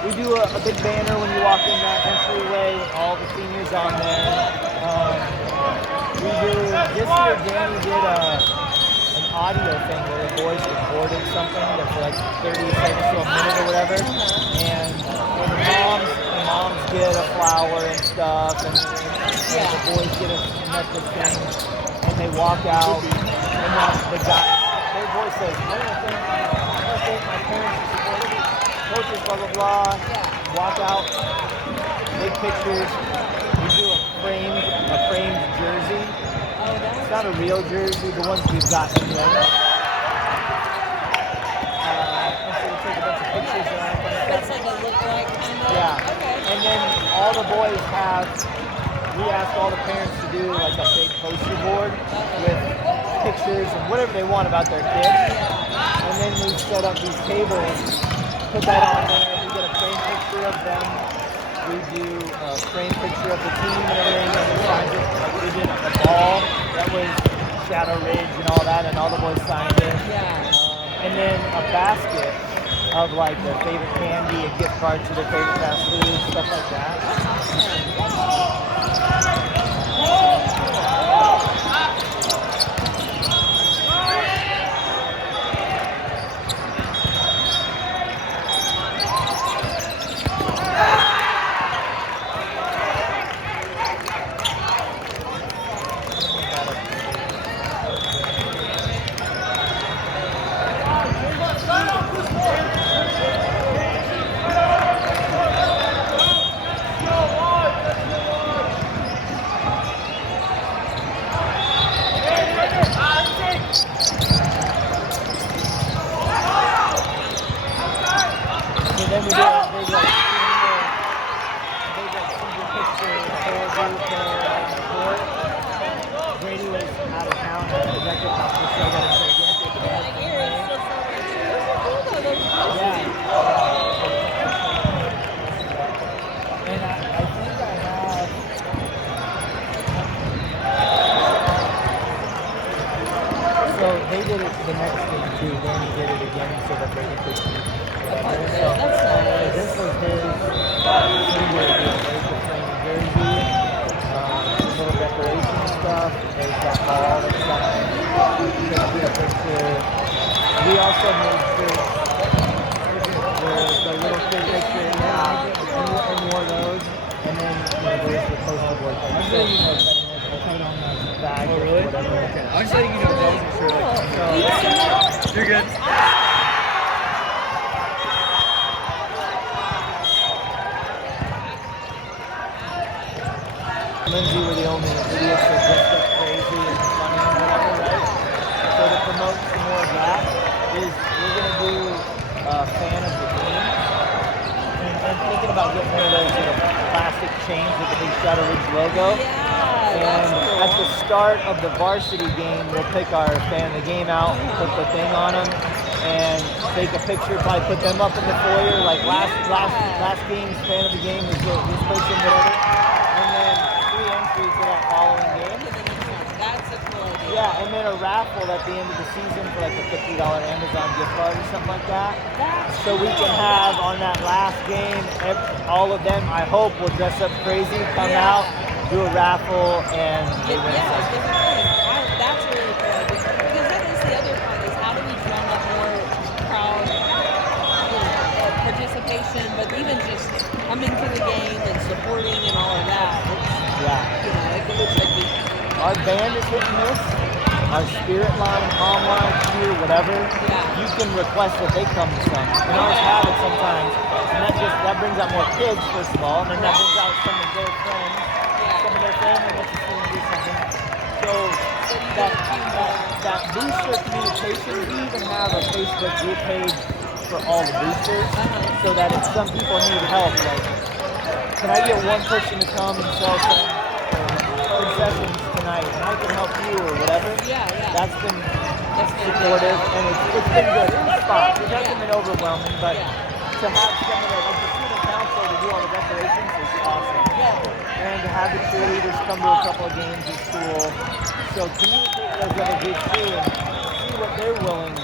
We do a big banner when you walk in that entryway, all the seniors on there. We do, this year Danny did an audio thing where the boys recorded something that's like 30 seconds to a minute or whatever. And the moms get a flower and stuff, and the boys get a Netflix thing, and they walk out, and the guy, their voice says, I want to thank my parents for supporting me, coaches, blah, blah, blah. Walk out, take pictures. We do a framed jersey. Oh, that's It's not a real jersey, the ones we've got anyway. And so we take a bunch of pictures and all that kind of That's stuff. like a look-alike kind of. Yeah. Okay. And then all the boys we ask all the parents to do like a big poster board with pictures and whatever they want about their kid. And then we set up these tables, put that on there, we get a framed picture of them. We do a framed picture of the team and everything, and we signed it. We did a ball that was Shadow Ridge and all that, and all the boys signed it. Yeah. And then a basket of like their favorite candy, a gift card to their favorite fast food, stuff like that. So then we do a big senior picture for the court. Brady was out of town at the executive conference, so I got a gigantic Yeah. And I think I have. So they did it the next game too. Then he did it again so that Brady could see. That's nice. This was his senior deal. There's the training jersey, little decoration stuff. There's that ball that's signed. You can see a picture. We also made shirts where the little kid picture and wore those. And then there's the poster board thing. I'm sure you know that put on the bag or whatever. Okay. I'm just letting you know those are true. You're good. Lindsay were the only idiots that dressed up crazy and funny and whatever, right? So to promote some more of that is we're going to do a fan of the game. And I'm thinking about getting one of those plastic chains with the big Shadow Ridge logo. Yeah, And that's cool. at the start of the varsity game, we'll pick our fan of the game out, put the thing on them, and take a picture, probably put them up in the foyer, like last game's fan of the game was this person, whatever. And then 3 entries that that following To game. the next one. That's a cool idea. Yeah, and then a raffle at the end of the season for like a $50 Amazon gift card or something like that. That's So we can cool, have yeah. on that last game, all of them, I hope, will dress up crazy, come Yeah. out, do a raffle, and they Yeah, win yeah, something. different things. That's really cool. Because that is the other part is how do we drum up more crowd participation, but even just coming to the game and supporting and all of that. Yeah. It should be. Our band is hit and miss. Our spirit line, calm line, cheer, whatever. Yeah. You can request that they come to some. And ours have it sometimes. And that brings out more kids, first of all, and then that brings out some of their friends. Some of their family wants to see them do something. So that booster communication, we even have a Facebook group page for all the boosters, so that if some people need help, like, can I get one person to come and sell some concessions tonight, and I can help you or whatever? Yeah. That's been That's been supportive, good. and it's been good. It's spots. It hasn't Yeah. been overwhelming, but Yeah. to have some of the student council to do all the decorations is awesome. Yeah. And to have the cheerleaders come to a couple of games is cool. So communicate with those other groups too and see what they're willing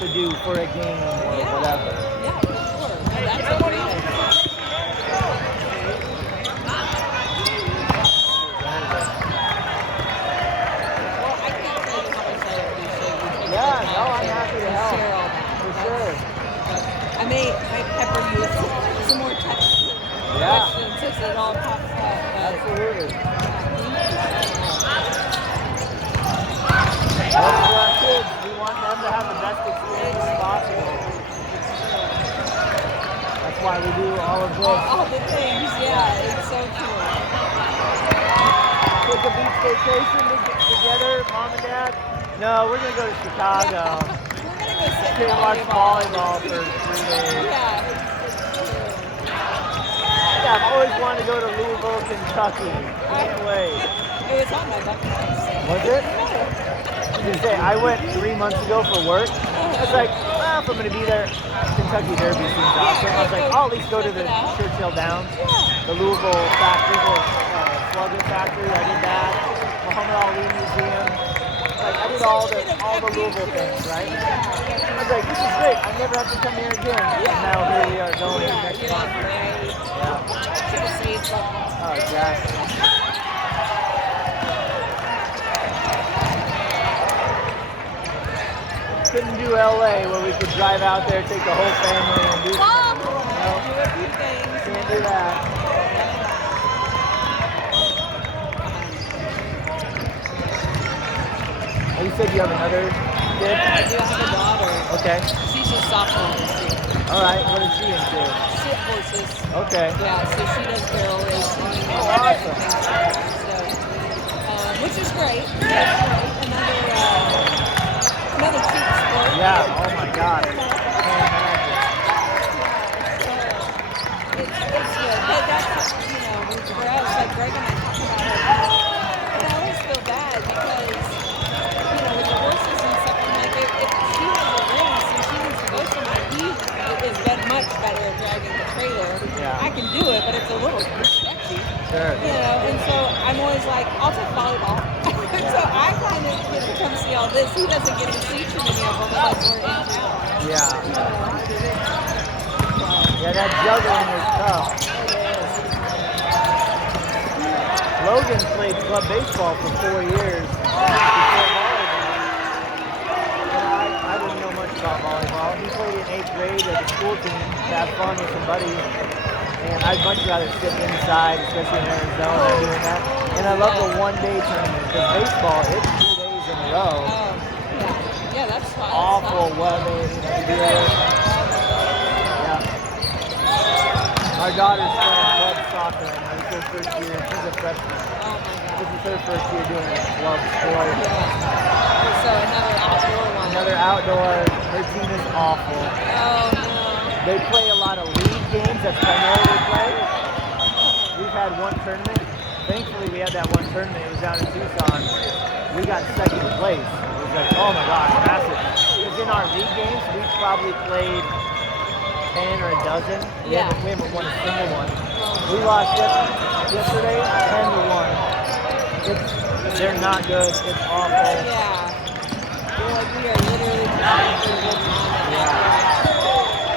to do for a game or Yeah. whatever. Yeah, for sure. No, that's a great idea. Well, I can't tell you how much I appreciate you taking Yeah, the no, time I'm happy to help. share all that. For sure. I may pepper you with some more texts and Yeah. questions as it all pops up. But Absolutely. thank you so much. That's for our kids. We want them to have the best experience possible. That's why we do all of this. All the things, yeah, it's so cool. Take a beach vacation together, mom and dad. No, we're gonna go to Chicago. We're gonna go sit Sit in and watch volleyball. volleyball for 3 days. Yeah, it's true. Yeah, I've always wanted to go to Louisville, Kentucky. Can't wait. It was on my bucket list. Was it? I was gonna say, I went 3 months ago for work. I was like, well, if I'm gonna be there, Kentucky Derby seems awesome. I was like, I'll at least go to the Churchill Downs, the Louisville factory, the slugger factory. I did that. Muhammad Ali Museum. Like, I did all the Louisville things, right? I was like, this is great. I never have to come here again. And now here we are going next month. Yeah. Should have saved something. Oh, exactly. Couldn't do LA where we could drive out there, take the whole family and do Mom! No, Do a few things. can't do that. Oh, you said you have another kid? I do have a daughter. Okay. She's a sophomore this year. All right. What is she into? Shit horses. Okay. Yeah, so she does barrel racing. Oh, awesome. So, which is great. That's great. Another cheap sport. Yeah. Oh my God. Can't imagine. It's good. But that's, for us, like Greg and I talk about it. And I always feel bad because, with the horses and stuff, I'm like, if she has a race and she needs to go somewhere, he is much better at driving the trailer. Yeah. I can do it, but it's a little sketchy. Sure. And so I'm always like, I'll take volleyball. So I kind of get to come see all this. He doesn't get to see too many of them unless we're in town. Yeah. Yeah, that juggling is tough. Logan played club baseball for 4 years before volleyball. And I didn't know much about volleyball. He played in 8th grade at the school team to have fun with some buddies. And I'd much rather sit inside, especially in Arizona, doing that. And I love the one-day tournament because baseball, it's 2 days in a row. Yeah, that's fun. Awful weather, to be there. Yeah. Our daughter's playing club soccer, and it's her first year. She's a freshman. Oh my God. This is her first year doing a club sport. So another outdoor one. Another outdoor. Her team is awful. Oh no. They play a lot of league games. That's primarily they play. We've had one tournament. Thankfully, we had that one tournament. It was down in Tucson. We got second place. It was like, oh my gosh, massive. Because in our league games, we've probably played 10 or a dozen. We Yeah. haven't won a single one. We lost yesterday 10-1. They're not good. It's awful. Yeah. They're like, we are literally trying to good time. Yeah.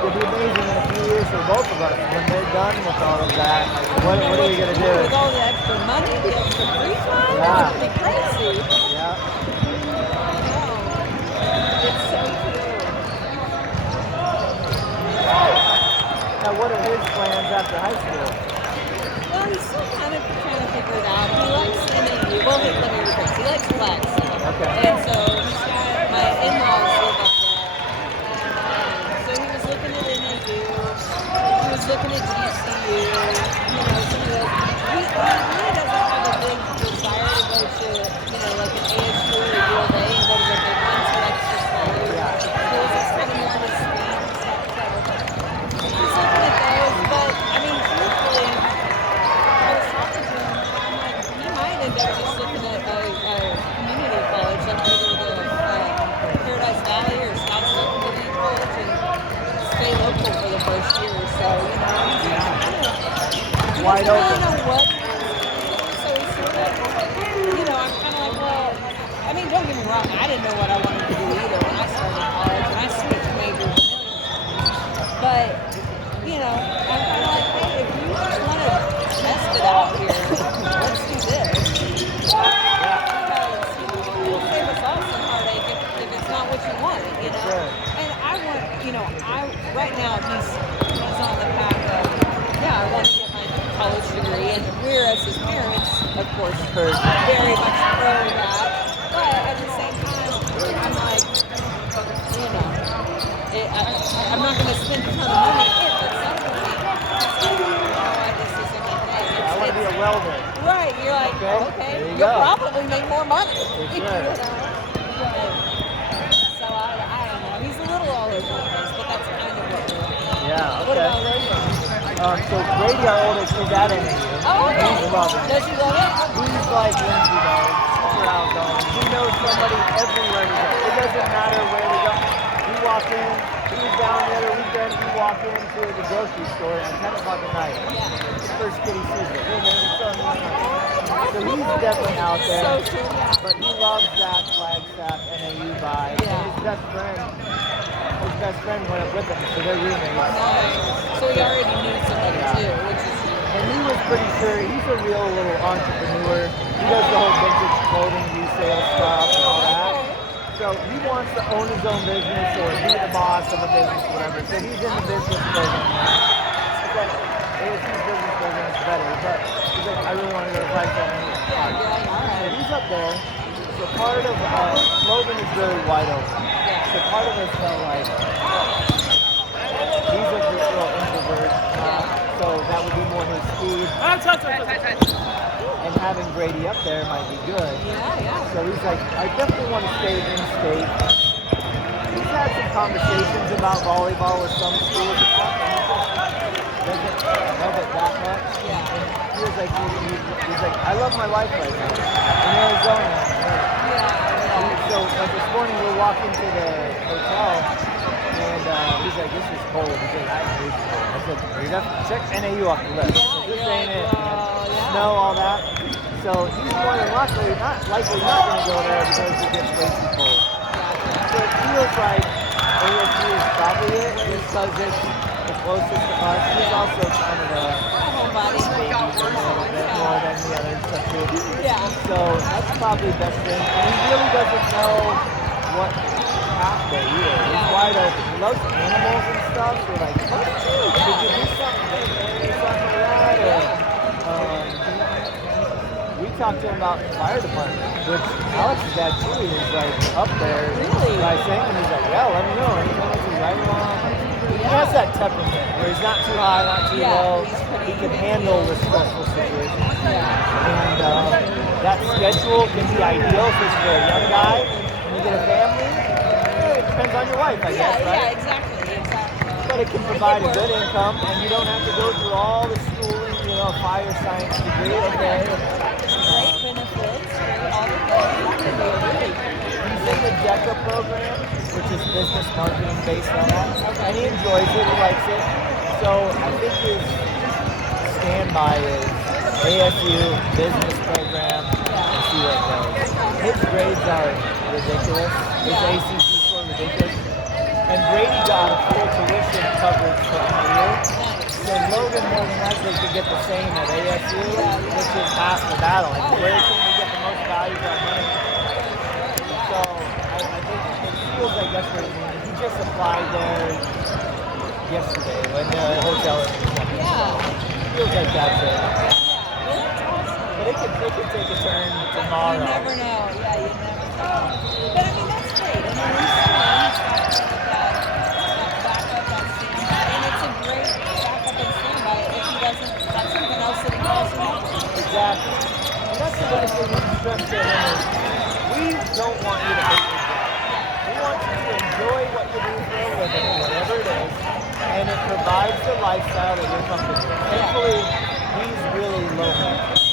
It'll be amazing in a few years for both of us when they're done with all of that. What are we gonna do? With all the extra money, the extra free time, Yeah. it's gonna be crazy. Yeah. It's so true. Now, what are his plans after high school? Well, he's still kind of trying to figure it out. He likes NAU. Well, let me rephrase. He likes flag skiing. Okay. And so he's got my in-laws live up there. And so he was looking at NAU. He was looking at GCU. You know, some of those. He really doesn't have a big desire to go to, you know, like an ASU or U of A and go to the big ones. He likes the smaller schools. It's kind of more his speed and stuff. So he's looking at those. But, I mean, truthfully, I was talking to him, I'm like, he might end up just looking at a community college, like either the Paradise Valley or Scottsdale Community College, and stay local for the first year or so. You know, he's kind of Wide really open. know what he wants to do, so he's sort of, you know, I'm kind of like, well, I mean, don't get me wrong, I didn't know what I wanted to do either when I started college, and I switched majors a million times. But, you know, I'm kind of like, hey, if you just want to test it out here, let's do this. Because, you know, it'll save us all some heartache if it's not what you want, you know. Sure. And I want, you know, right now he's on the path of, yeah, I want to get my college degree, and we're as his parents, of course, Heard. very much pro that. But at the same time, I'm like, you know, I'm not going to spend a ton of money if at some point I say, this isn't my thing. I want to be a welder. Right, you're like, Okay, okay, there you you'll go. probably make more money. For You sure. know? So I don't know. He's a little all over the place, but that's kind of what we're doing. Yeah. What Okay. about Logan? So Brady, our oldest, is at NAU. Oh, okay. He's loving it. Does he love it? He's like Lindsay though, super outgoing. He knows somebody everywhere we go. It doesn't matter where we go. We walk in, he was down the other weekend, we walk into the grocery store at 10 o'clock at night. Yeah. First kid he sees it. Hey man, what's up, man? So he's definitely out there. So true. But he loves that Flagstaff NAU vibe. Yeah. And his best friend went up with him, so they're roommates. Nice. So he already knew somebody Yeah. too, which is And he was pretty sure he's a real little entrepreneur. He does the whole vintage clothing resale stuff and all that. So he wants to own his own business or be the boss of a business, whatever. So he's in the business program now. He's like, ASU's business program is better, but he's like, I really want to go to Flagstaff. yeah, you're like, all So right. he's up there. So part of Logan is really wide open. Yeah. So part of us felt like he's a real introvert. So that would be more his speed. And having Brady up there might be good. Yeah, yeah. So he's like, I definitely want to stay in state. He's had some conversations about volleyball with some schools and stuff, and he just doesn't love it that much. Yeah. And he was like, he's like, I love my life right now in Arizona. So like this morning we're walking to the hotel, and he's like, this is cold. He's like, I hate it. I said, are you definitely check NAU off the list. Yeah, This you're ain't like, it. well, yeah. Snow, all that. So he's more than likely not going to go there because it gets way too cold. So it feels like ASU is probably it, just because it's the closest to us. He's also kind of a Homebody. baby a little bit more than the other stuff too. Yeah. So that's probably the best thing. And he really doesn't know what path there either. He's wide open. He loves animals and stuff. So like, what did you do? Did you do something? Something like that? Or, we talked to him about the fire department, which Alex's dad too is like up there. Really? By saying, and he's like, yeah, let me know. Anytime it's right or wrong. He has that temperament where he's not too high, not too Yeah, low. he's pretty He can even handle keeled. the stressful situations. Yeah. And that schedule can be ideal if it's for a young guy and you get a family. It depends on your wife, I guess, Yeah, right? exactly. But it can provide a good income, and you don't have to go through all the schooling, a fire science degree, okay. Great benefits, great all the things. That could be a really He's in the DECA program, which is business marketing based on that. And he enjoys it, he likes it. So I think his standby is ASU business program and see where it goes. His grades are ridiculous. His ACT score ridiculous. And Brady got full tuition coverage for NIU. So Logan more than likely could get the same at ASU, which is half the battle. Like, where can we get the most value for our money? So I think it feels like that's what it means. He just applied there yesterday when the hotel was coming. Yeah. Feels like that's it. Yeah, well, that's awesome. But it could take a turn You tomorrow. never know. Yeah, you never know. But I mean, that's great. And at least he's got that backup on standby. And it's a great backup on standby if he doesn't, that's something else that he calls him up to. Exactly. And that's the other thing we stress to him is we don't want you to hate your job. We want you to enjoy what you do for a living, whatever it is, and it provides the lifestyle that you're comfortable with. Thankfully, he's really low maintenance.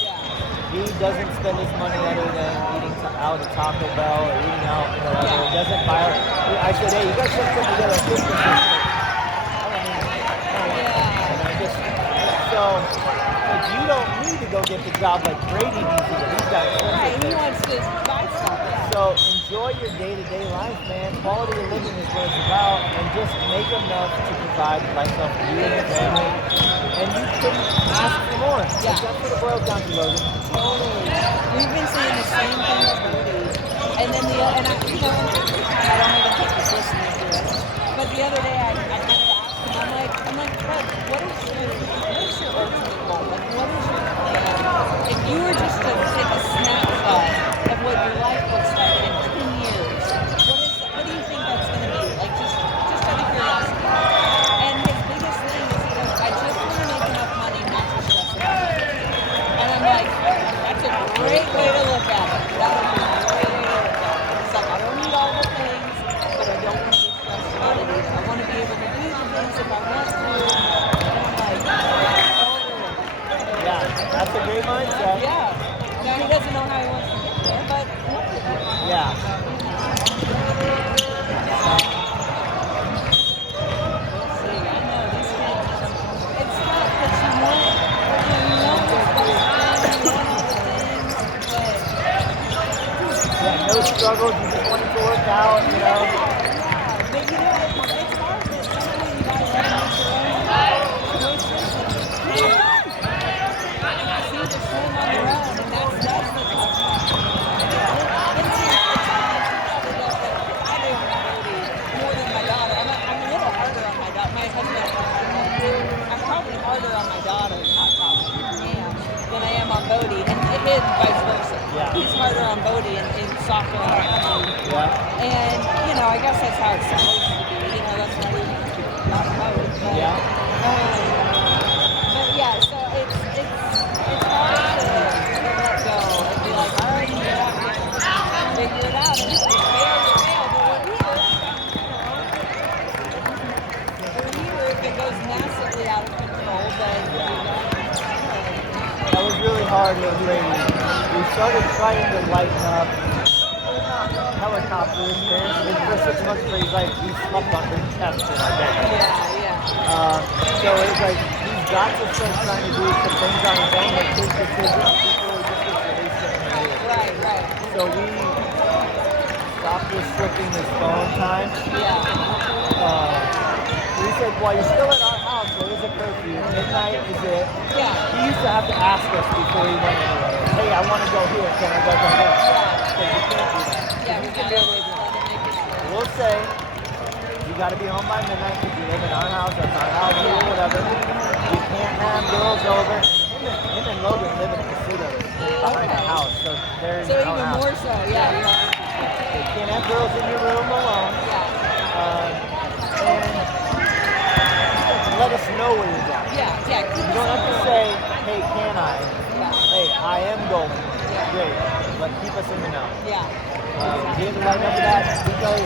He doesn't spend his money other than eating out at Taco Bell or eating out whatever. He doesn't buy. I said, hey, you guys should put together a Christmas list. I don't need it. And I just so like you don't need to go get the job like Brady needs to get. He's got Right, expensive he things. wants to buy stuff. Yeah. So enjoy your day-to-day life, man. Quality of living is what it's about, and just make enough to provide a lifestyle for you and your family. And you can ask for more. Yeah. That's what it boils down to, Logan. Totally. We've been saying the same thing with Bodie. And then and I, you know, I don't even think he's listening to it. But the other day I kind of asked him, I'm like, Bud, what is your ultimate goal? Like, what is your plan? If you were just to take a snapshot of what your life looks like in 10 years, what do you think that's going to be? Like, just out of curiosity. And his biggest thing is he goes, I just want to make enough money not to stress about it. And I'm like, that's a great way to look at it. That would be a great way to look at it. It's like, I don't need all the things, but I don't want to be stressed about it either. I want to be able to do the things if I want to. And I'm like, Yeah, that's a great mindset. yeah. Now he doesn't know how he wants to get there, but he'll get there. Yeah. We'll see. I know these kids. It's tough because you want what's best friend, you want all the things, but Yeah, no struggles. You just want it to work out, you know. yeah. But you know, it's hard that sometimes you gotta let them make their own choices and see the swim on their own, and that's the tough part. I do more than my daughter. I'm a little harder on my daughter. My husband, I'm probably harder on my daughter, not probably, than I am on Bodie, and vice versa. Yeah. He's harder on Bodie and softer on me. Yeah. And, you know, I guess that's how it's supposed to be. You know, that's why we got a boat. But, Yeah. but yeah, so it's hard to let go and be like, all right, you have to figure it out. And if you fail, you fail. But we're here if it goes massively out of control, then That was really hard with Brady. We started trying to lighten up. We're not helicopters, man. In the first 6 months of his life, he slept on his chest in our bed. yeah. So it's like he's got to start trying to do some things on his own, like take decisions before he just gets released in the middle. Right. So we stopped restricting his phone time. Yeah. We said, while you're still at our house, there is a curfew. Midnight is it. Yeah. He used to have to ask us before he went anywhere. Hey, I want to go here. Can I go there? Because you can't do that. Yeah, we gotta let them make it sure. We'll say, you got to be home by midnight because you live in our house. That's our house or whatever. You can't have girls over. Him and Logan live in a casino behind the house. So they're in So their own even house. more so, yeah. You can't have girls in your room alone. And let us know where you're going. Yeah. You don't have to say, hey, can I? Yeah. Hey, I am going. Great. But keep us in the know. Yeah. We had to lighten up to that because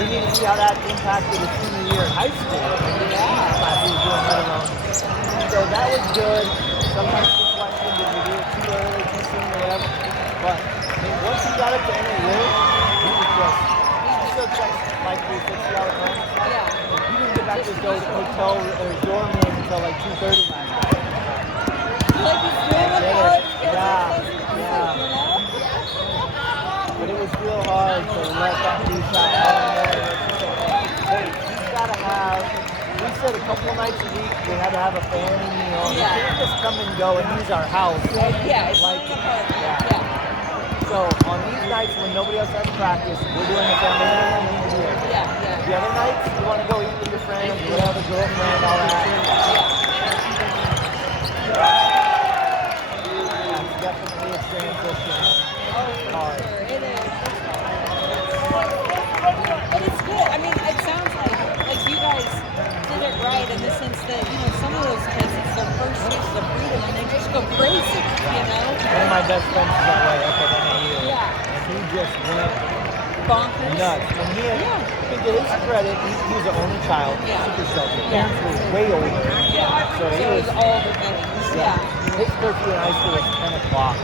we need to see how that impacted his senior year in high school. Yeah. He was doing let alone. So that was good. sometimes she questioned, did we do it too early, too soon, or whatever. But I mean, once he got up to NAU, he was just, he still checks like 360 all the time. Yeah. He didn't get back to his hotel or dorm room until like 2:30 last night. Like he's doing what college kids are supposed to do, Yeah. you know? But it was real hard to let that dude shot out there. Hey, he's got to have, we said a couple of nights a week, we had to have a family meal. We Yeah. can't just come and go and use our house. Yeah, it's Like, like an apartment. yeah. Yeah. So on these nights when nobody else has practice, we're doing the family meal here. Yeah, yeah. The other nights, you want to go eat with your friends, whatever, girlfriend, all that. That's definitely a transition. Hard. Sure, it is. But it's good. I mean, it sounds like you guys did it right in the sense that, you know, some of those kids, it's their first taste of freedom and they just go crazy, you know? One of my best friends is that way up at NAU. Yeah. And he just went Bonkers. nuts. And he had, to his credit, he was the only child, Yeah. super sheltered. Parents were way older. Yeah. So he it was, was all the things. Yeah. his curfew in high school was 10 o'clock.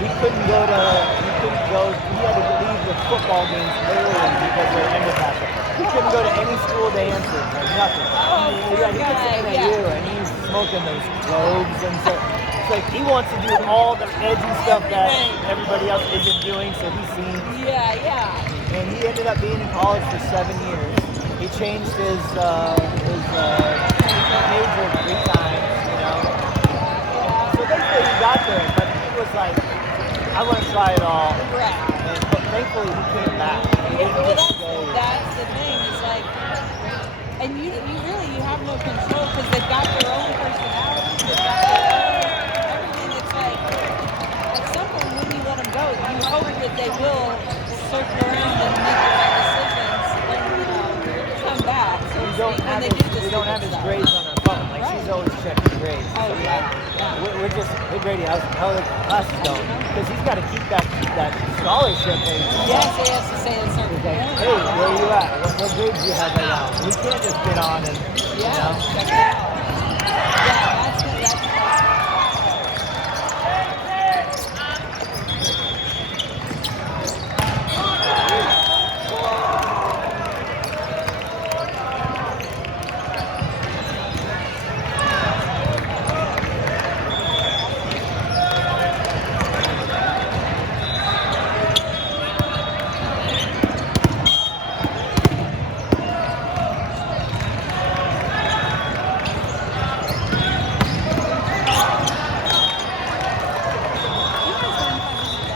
He couldn't go, he had to leave the football games early because they were ended after. He couldn't go to any school dances or nothing. Oh, He poor gets guy, to yeah. NAU and he's smoking those globes and so it's like he wants to do all the edgy stuff that everybody else isn't doing, so he's seen. Yeah, yeah. And he ended up being in college for 7 years. He changed his major 3 times, you know. So basically he got there, but he was like, I want to try it all. Right. But thankfully he came back. He didn't Well, just stay. that's the thing. It's like, and you really have no control because they've got their own personalities. They've got their own everything. It's like at some point when you let them go, you hope that they will circle around and make the right decisions and come back. So We to don't speak, when have they his, do this we don't have his stuff. grades on our phone. Like she's Right. always checking grades. Oh, So, yeah. We're just, hey Brady, how the classes going? Because he's got to keep that scholarship. Yes, he has to say a certain He's like, point. hey, where are you at? What grades do you have right now? We can't just get on and, you Yeah, know. check it out. Yeah, that's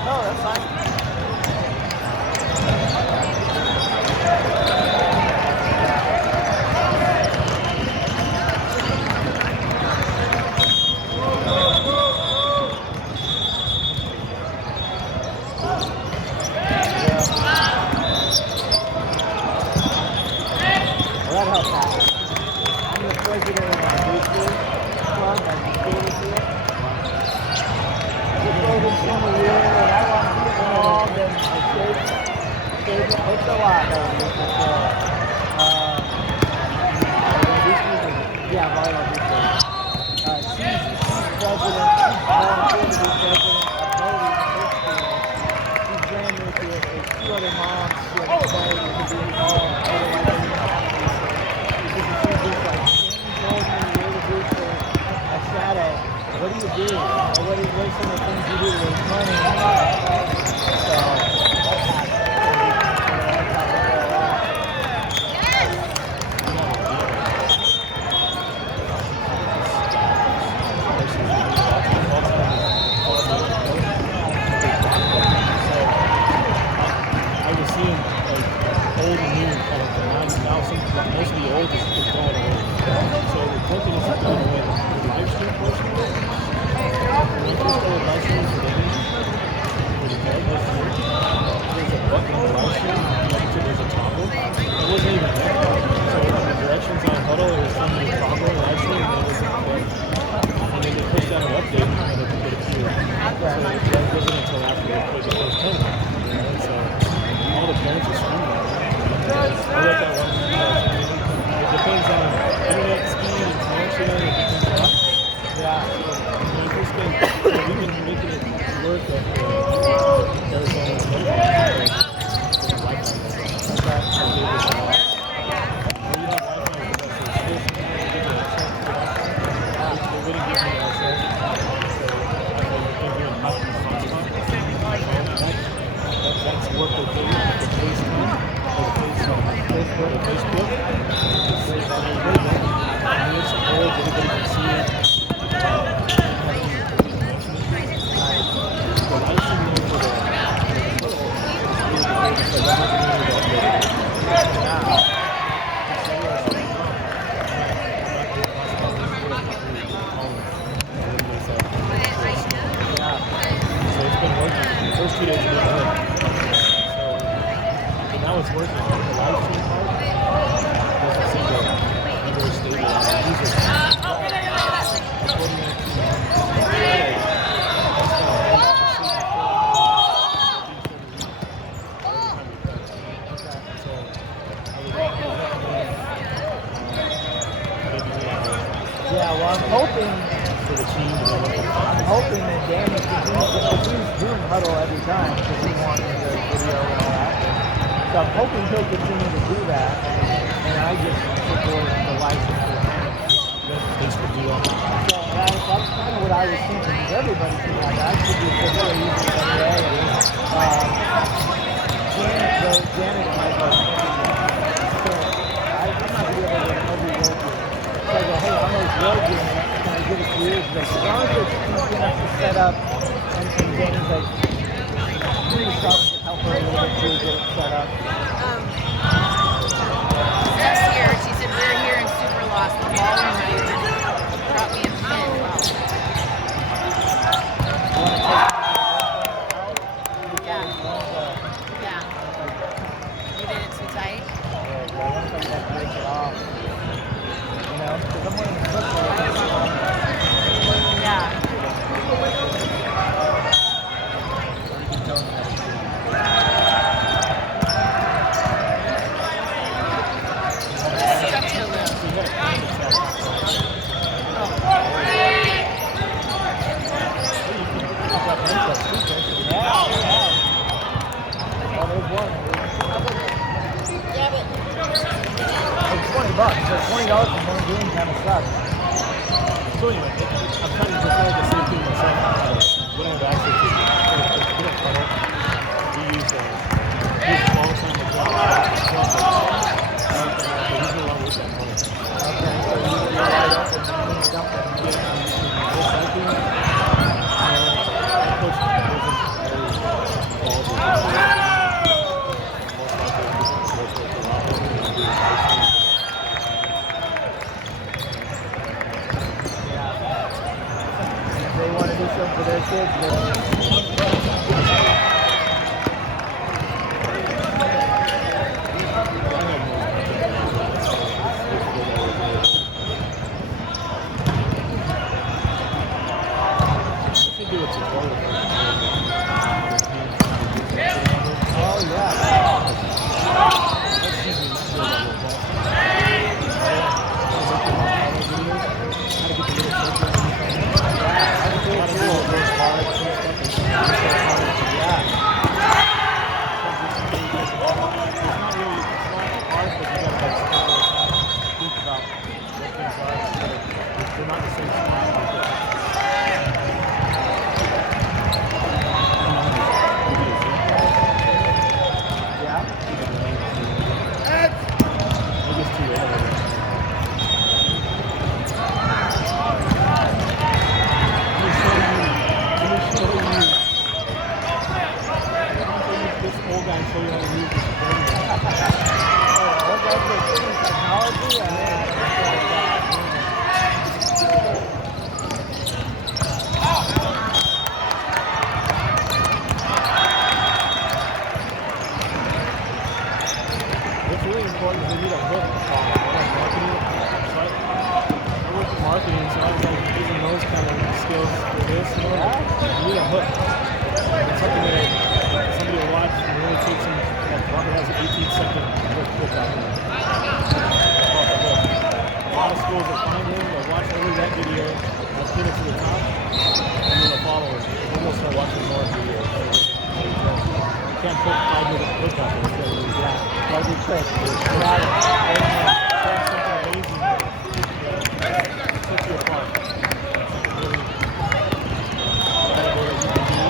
No, that's fine. Well, that helps out. I'm the president of my boosters club, my boosters here. Just go to summer year, and I want to get involved and it takes a lot, though. Yeah, volleyball boosters. She's president, she's volunteered to be president of Bodie High School. She's brand new to it. There's 2 other moms who are excited to be involved. Otherwise, they wouldn't have to be so. Because she's just like, Jamie told me you're the booster. I shadow. What do you do? What are some of the things you do to raise money? So, that's happening. how it's working. The live stream part doesn't seem to be very stable. Yeah, well, I'm hoping For the team, I'm hoping that Danny continues to he's doing huddle every time because he wanted the video and all that. So I'm hoping he'll continue to do that, and I just support the license for him. Facebook deal. So that's kind of what I was thinking. Is everybody should have that? Should be really easy anyway. Janet might go. So I'm not gonna be able to get every word. So I go, hey, I'm those road games. Can I give it to you? He's like, as long as it's easy enough to set up. And Danny's like, please help her a little bit to get it set up. Next year, she said, we're here in Super Lost. The ballroom dude brought me a pin. Yeah. Yeah. You did it too tight? Break it off. You know, because I'm wearing the football. Yeah. Stretch it a little. Yeah, but It's $20, so $20 for one game kind of sucks. So anyway, I'm trying to decide the same thing myself. What I would actually do is get a funnel. We use all the time with he's no longer with that funnel. Okay, so you light up and then dump it. If they want to do something for their kids, oh yeah. They're not the same spot. Yeah. Maybe it's too early. Let me show you. This old guy show you how to use this program. What does the technology? What's really important is we need a hook marketing site. I work in marketing, so I was like using those kind of skills for this. You know, you need a hook. It's something that somebody will watch and really take some. Like Robert has an 18-second hook out there. A lot of schools will find him, they'll watch only that video, they'll pin it to the top, and then they'll follow it. Then they'll start watching more videos. You can't put 5-minute hook out there. So it's that. That'd be quick. Got it. Something amazing that sets you apart. Really category that you can do.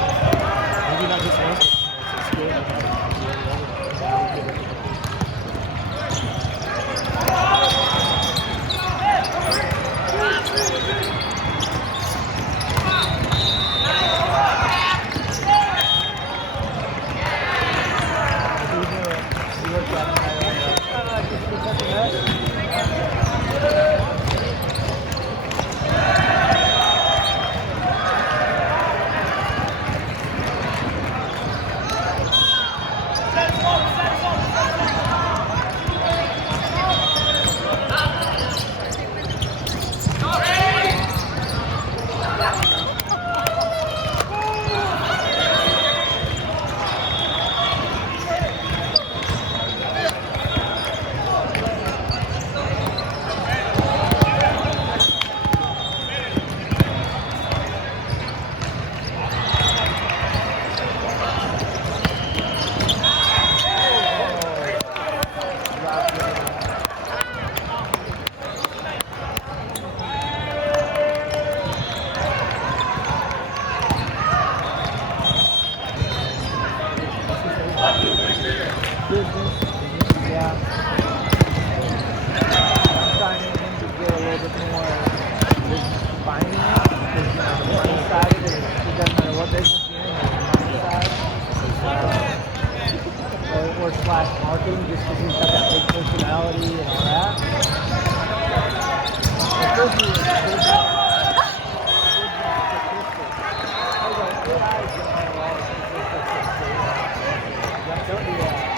Maybe not just once, but it's a skill that you have to do. Just business. Yeah. I'm trying to get him to get a little bit more business finding it because you know the money side of it, it doesn't matter what business you're in, there's the money side. Or slash marketing just because he's got that big personality and all that. But those are good statistics. I was like, AI's going to have all the statistics. Don't do that.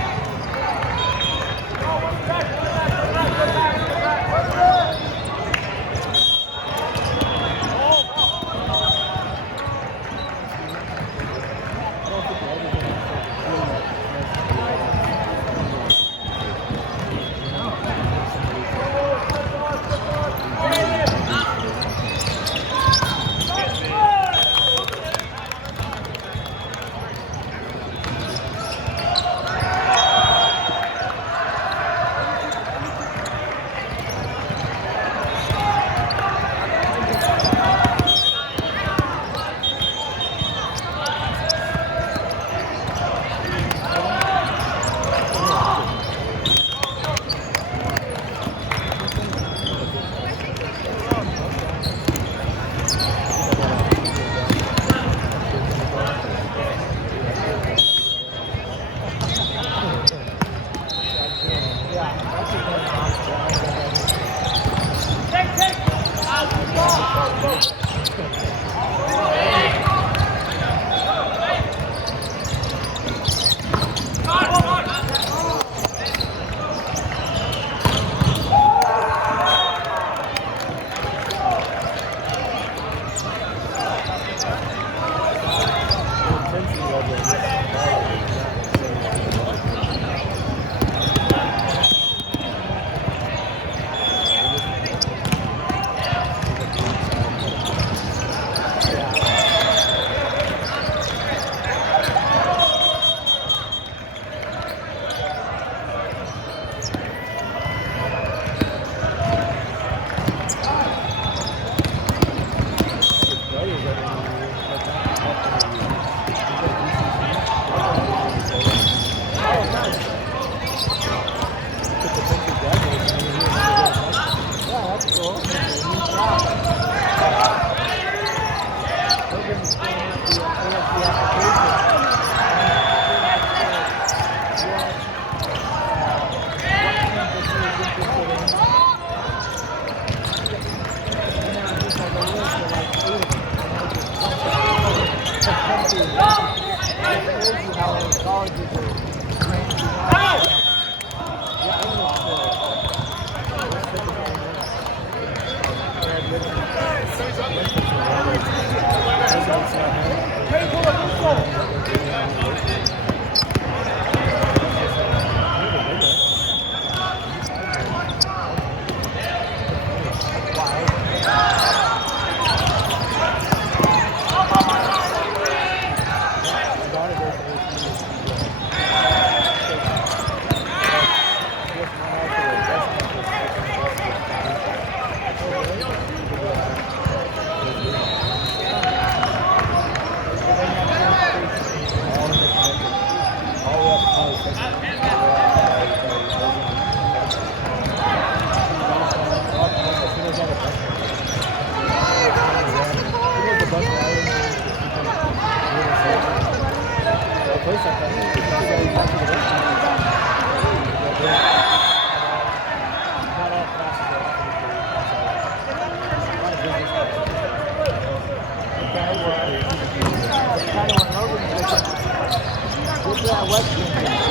West